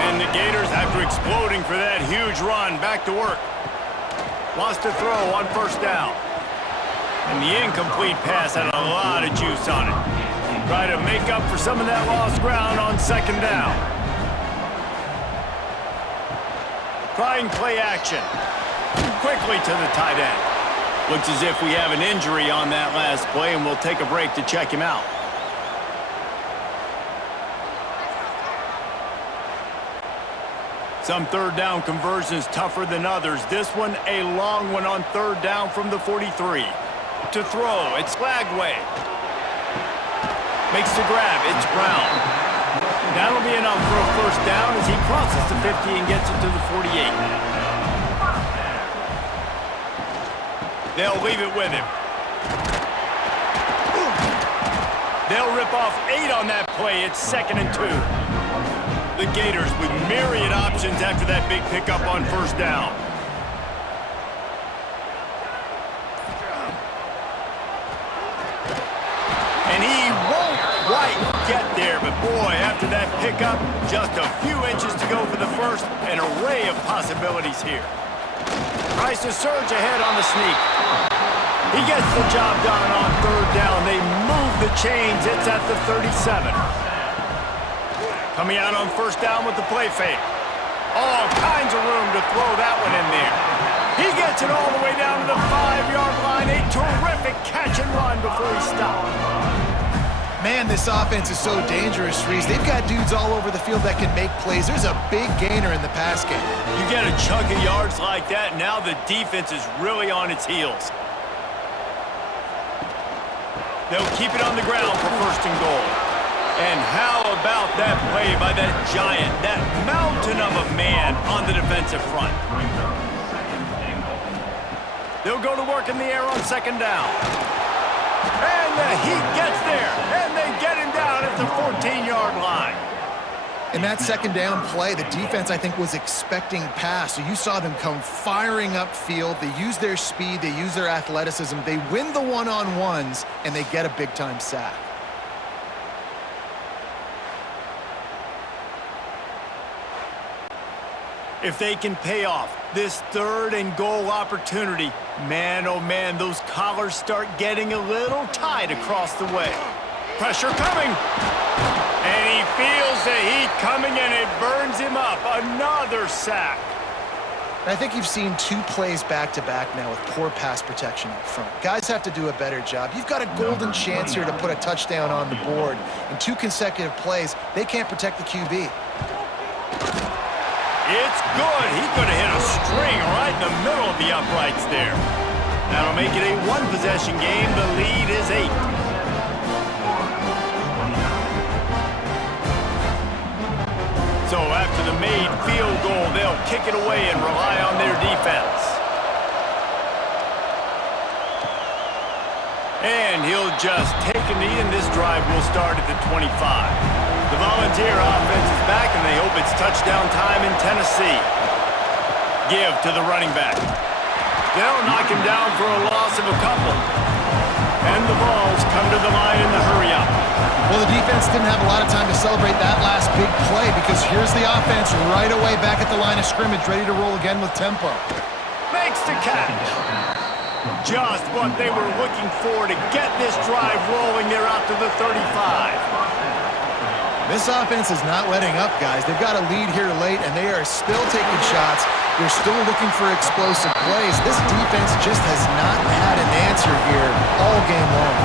And the Gators, after exploding for that huge run, back to work. Wants to throw on first down. And the incomplete pass had a lot of juice on it. Try to make up for some of that lost ground on second down. Trying play action. Quickly to the tight end. Looks as if we have an injury on that last play, and we'll take a break to check him out. Some third down conversions tougher than others. This one, a long one on third down from the 43. To throw, it's Lagway. Makes the grab, it's Brown. That'll be enough for a first down as he crosses the 50 and gets it to the 48. They'll leave it with him. They'll rip off 8 on that play. It's 2nd and 2. The Gators with myriad options after that big pickup on first down. And he won't quite get there, but boy, after that pickup, just a few inches to go for the first. An array of possibilities here. Tries to surge ahead on the sneak. He gets the job done on third down. They move the chains. It's at the 37. Coming out on first down with the play fake. All kinds of room to throw that one in there. He gets it all the way down to the 5-yard line. A terrific catch and run before he stopped. Man, this offense is so dangerous, Reese. They've got dudes all over the field that can make plays. There's a big gainer in the pass game. You get a chunk of yards like that, now the defense is really on its heels. They'll keep it on the ground for first and goal. And how about that play by that giant, that mountain of a man on the defensive front? They'll go to work in the air on second down. And the Heat gets there, and they get him down at the 14-yard line. In that second down play, the defense, I think, was expecting pass. So you saw them come firing upfield. They use their speed. They use their athleticism. They win the one-on-ones, and they get a big-time sack. If they can pay off this third and goal opportunity, man, oh man, those collars start getting a little tight across the way. Pressure coming. And he feels the heat coming, and it burns him up. Another sack. I think you've seen 2 plays back-to-back now with poor pass protection up front. Guys have to do a better job. You've got a golden chance here to put a touchdown on the board. In 2 consecutive plays, they can't protect the QB. It's good. He could have hit a string right in the middle of the uprights there. That'll make it a 1-possession game. The lead is 8. So after the made field goal, they'll kick it away and rely on their defense. And he'll just take a knee, and this drive will start at the 25. The Volunteer offense is back, and they hope it's touchdown time in Tennessee. Give to the running back. They'll knock him down for a loss of a couple. And the balls come to the line in the hurry-up. Well, the defense didn't have a lot of time to celebrate that last big play because here's the offense right away back at the line of scrimmage, ready to roll again with tempo. Makes the catch. Just what they were looking for to get this drive rolling. They're out to the 35. This offense is not letting up, guys. They've got a lead here late, and they are still taking shots. They're still looking for explosive plays. This defense just has not had an answer here all game long.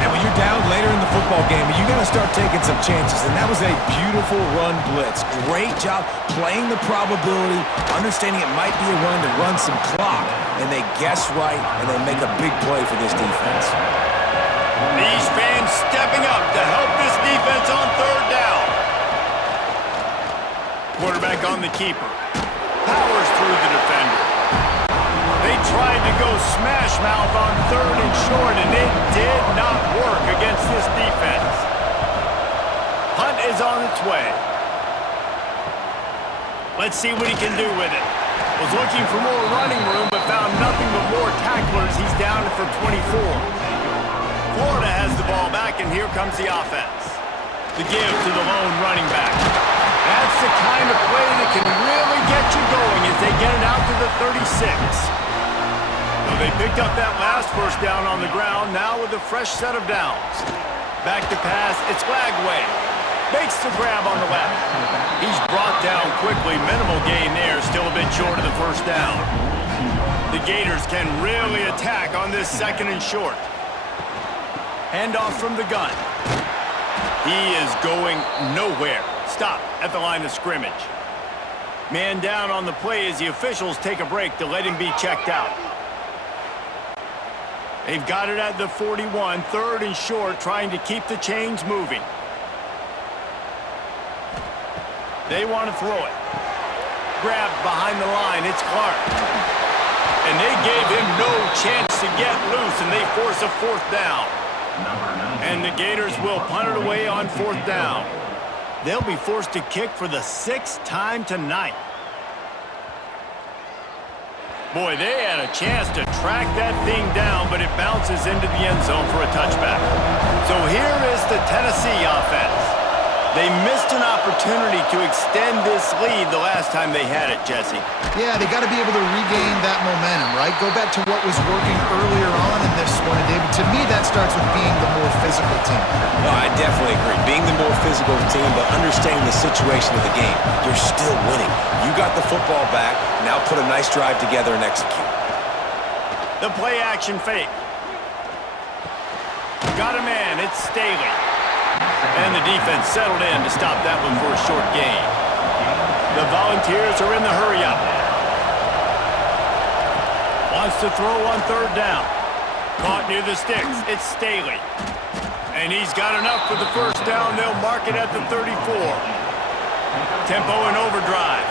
And when you're down later in the football game, you got to start taking some chances, and that was a beautiful run blitz. Great job playing the probability, understanding it might be a run to run some clock, and they guess right, and they make a big play for this defense. These fans stepping up to help this defense on third down. Quarterback on the keeper. Powers through the defender. They tried to go smash mouth on third and short, and it did not work against this defense. Hunt is on its way. Let's see what he can do with it. Was looking for more running room, but found nothing but more tacklers. He's down for 24. Florida has the ball back, and here comes the offense. The give to the lone running back. That's the kind of play that can really get you going as they get it out to the 36. Well, they picked up that last first down on the ground, now with a fresh set of downs. Back to pass, it's Lagway. Makes the grab on the left. He's brought down quickly, minimal gain there, still a bit short of the first down. The Gators can really attack on this second and short. Handoff from the gun. He is going nowhere. Stop at the line of scrimmage. Man down on the play as the officials take a break to let him be checked out. They've got it at the 41, third and short, trying to keep the chains moving. They want to throw it. Grabbed behind the line, it's Clark. And they gave him no chance to get loose, and they force a fourth down. And the Gators will punt it away on fourth down. They'll be forced to kick for the 6th time tonight. Boy, they had a chance to track that thing down, but it bounces into the end zone for a touchback. So here is the Tennessee offense. They missed an opportunity to extend this lead the last time they had it, Jesse. Yeah, they got to be able to regain that momentum, right? Go back to what was working earlier on in this one. And David, to me, that starts with being the more physical team. No, I definitely agree. Being the more physical team, but understanding the situation of the game. You're still winning. You got the football back. Now put a nice drive together and execute. The play action fake. Got a man. It's Staley. And the defense settled in to stop that one for a short gain. The Volunteers are in the hurry-up. Wants to throw on third down. Caught near the sticks. It's Staley. And he's got enough for the first down. They'll mark it at the 34. Tempo and overdrive.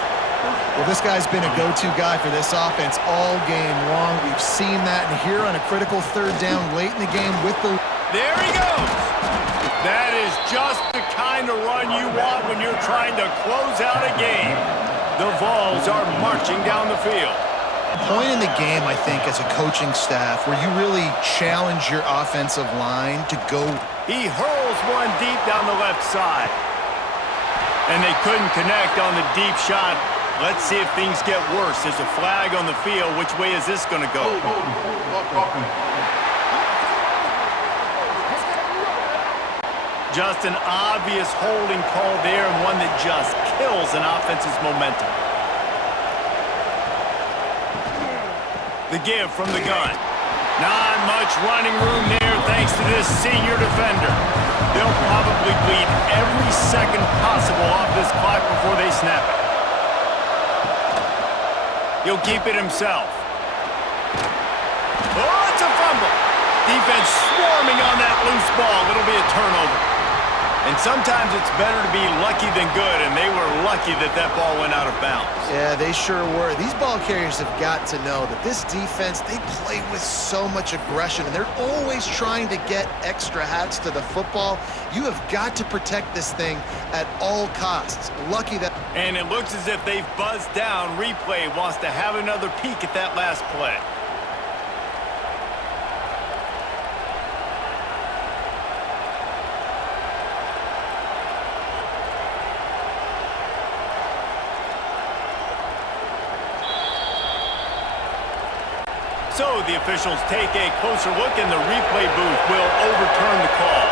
Well, this guy's been a go-to guy for this offense all game long. We've seen that, and here on a critical third down late in the game with the... There he goes. That is just the kind of run you want when you're trying to close out a game. The Vols are marching down the field. Point in the game, I think, as a coaching staff, where you really challenge your offensive line to go. He hurls one deep down the left side. And they couldn't connect on the deep shot. Let's see if things get worse. There's a flag on the field. Which way is this going to go? Just an obvious holding call there, and one that just kills an offense's momentum. The give from the gun. Not much running room there thanks to this senior defender. They'll probably bleed every second possible off this clock before they snap it. He'll keep it himself. Oh, it's a fumble. Defense swarming on that loose ball. It'll be a turnover. And sometimes it's better to be lucky than good, and they were lucky that that ball went out of bounds. Yeah, they sure were. These ball carriers have got to know that this defense, they play with so much aggression, and they're always trying to get extra hats to the football. You have got to protect this thing at all costs. Lucky that... And it looks as if they've buzzed down. Replay wants to have another peek at that last play. So the officials take a closer look, and the replay booth will overturn the call.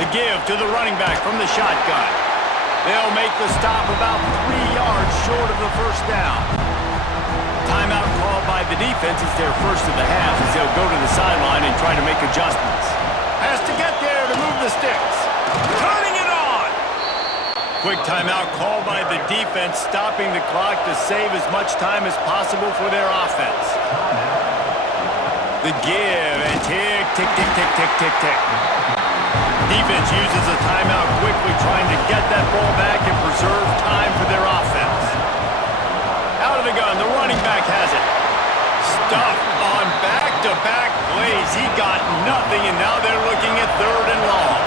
The give to the running back from the shotgun. They'll make the stop about 3 yards short of the first down. Timeout called by the defense. It's their first of the half as they'll go to the sideline and try to make adjustments. Has to get there to move the sticks. Turning it on. Quick timeout called by the defense, stopping the clock to save as much time as possible for their offense. The give, and tick, tick, tick, tick, tick, tick, tick. Defense uses a timeout quickly, trying to get that ball back and preserve time for their offense. Out of the gun, the running back has it. Stuffed on back-to-back plays. He got nothing, and now they're looking at third and long.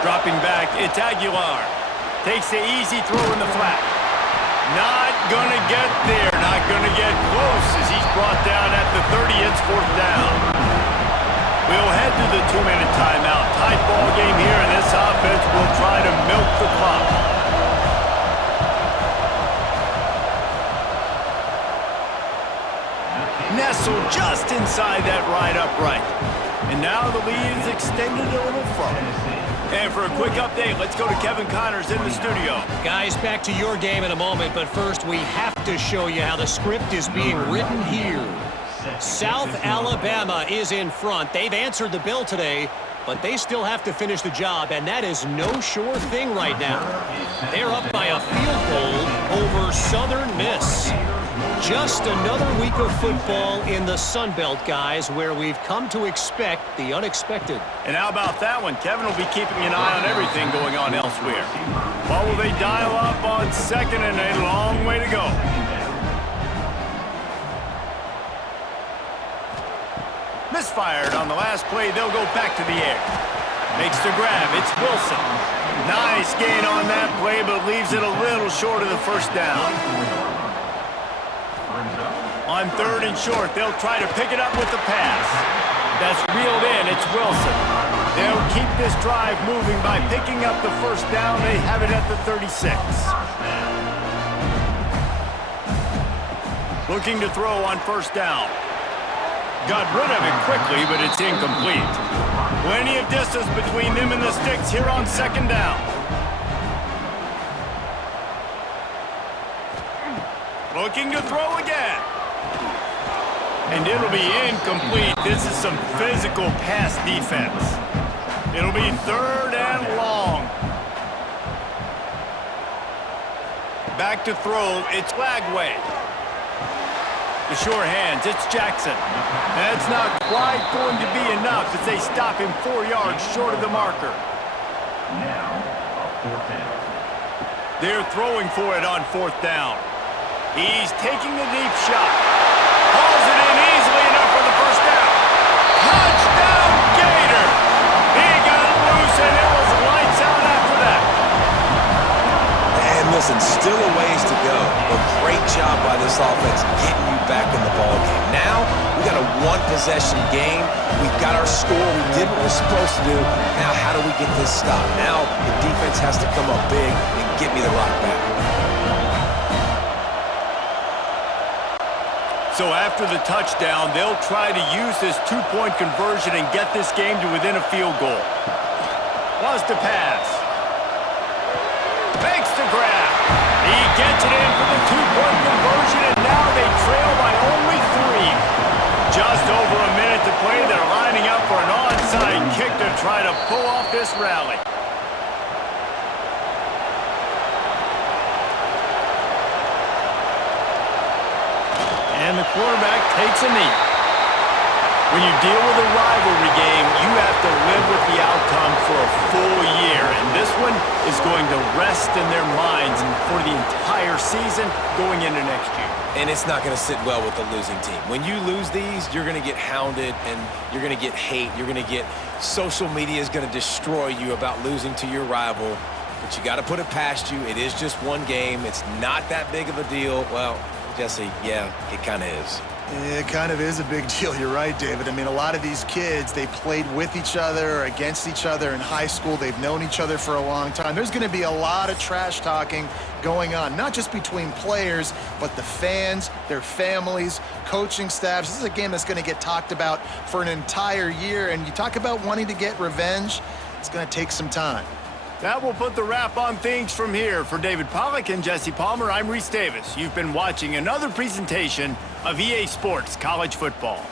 Dropping back, it's Aguilar. Takes the easy throw in the flat. Not gonna get there, not gonna get close as he's brought down at the 30. It's fourth down. We'll head to the 2-minute timeout. Tight ball game here, and this offense will try to milk the clock. Nestled just inside that right upright. And now the lead is extended a little further. And for a quick update, let's go to Kevin Connors in the studio. Guys, back to your game in a moment, but first we have to show you how the script is being written here. South Alabama is in front. They've answered the bell today, but they still have to finish the job, and that is no sure thing right now. They're up by a field goal over Southern Miss. Just another week of football in the Sun Belt, guys, where we've come to expect the unexpected. And how about that one? Kevin will be keeping an eye on everything going on elsewhere. What will they dial up on second, and a long way to go? Misfired on the last play. They'll go back to the air. Makes the grab. It's Wilson. Nice gain on that play, but leaves it a little short of the first down. On 3rd and short, they'll try to pick it up with the pass. That's reeled in. It's Wilson. They'll keep this drive moving by picking up the first down. They have it at the 36. Looking to throw on 1st down. Got rid of it quickly, but it's incomplete. Plenty of distance between them and the sticks here on 2nd down. Looking to throw again. And it'll be incomplete. This is some physical pass defense. It'll be 3rd and long. Back to throw. It's Lagway. The sure hands, it's Jackson. That's not quite going to be enough as they stop him 4 yards short of the marker. Now, 4th down. They're throwing for it on 4th down. He's taking the deep shot. Hauls it in easily enough for the first down. Touchdown, Gators! He got loose and it was lights out after that. And listen, still a ways to go, but great job by this offense getting you back in the ball game. Now, we got a 1-possession game. We got our score. We did what we're supposed to do. Now, how do we get this stopped? Now, the defense has to come up big and get me the rock back. So after the touchdown, they'll try to use this 2-point conversion and get this game to within a field goal. Wants to pass. Makes the grab. He gets it in for the 2-point conversion, and now they trail by only 3. Just over a minute to play. They're lining up for an onside kick to try to pull off this rally. And the quarterback takes a knee. When you deal with a rivalry game, you have to live with the outcome for a full year. And this one is going to rest in their minds for the entire season going into next year. And it's not going to sit well with the losing team. When you lose these, you're going to get hounded and you're going to get hate. You're going to get social media is going to destroy you about losing to your rival. But you got to put it past you. It is just one game. It's not that big of a deal. Well, Jesse, yeah, it kind of is. It kind of is a big deal. You're right, David. I mean, a lot of these kids, they played with each other or against each other in high school. They've known each other for a long time. There's going to be a lot of trash talking going on, not just between players, but the fans, their families, coaching staffs. This is a game that's going to get talked about for an entire year. And you talk about wanting to get revenge, it's going to take some time. That will put the wrap on things from here. For David Pollack and Jesse Palmer, I'm Reese Davis. You've been watching another presentation of EA Sports College Football.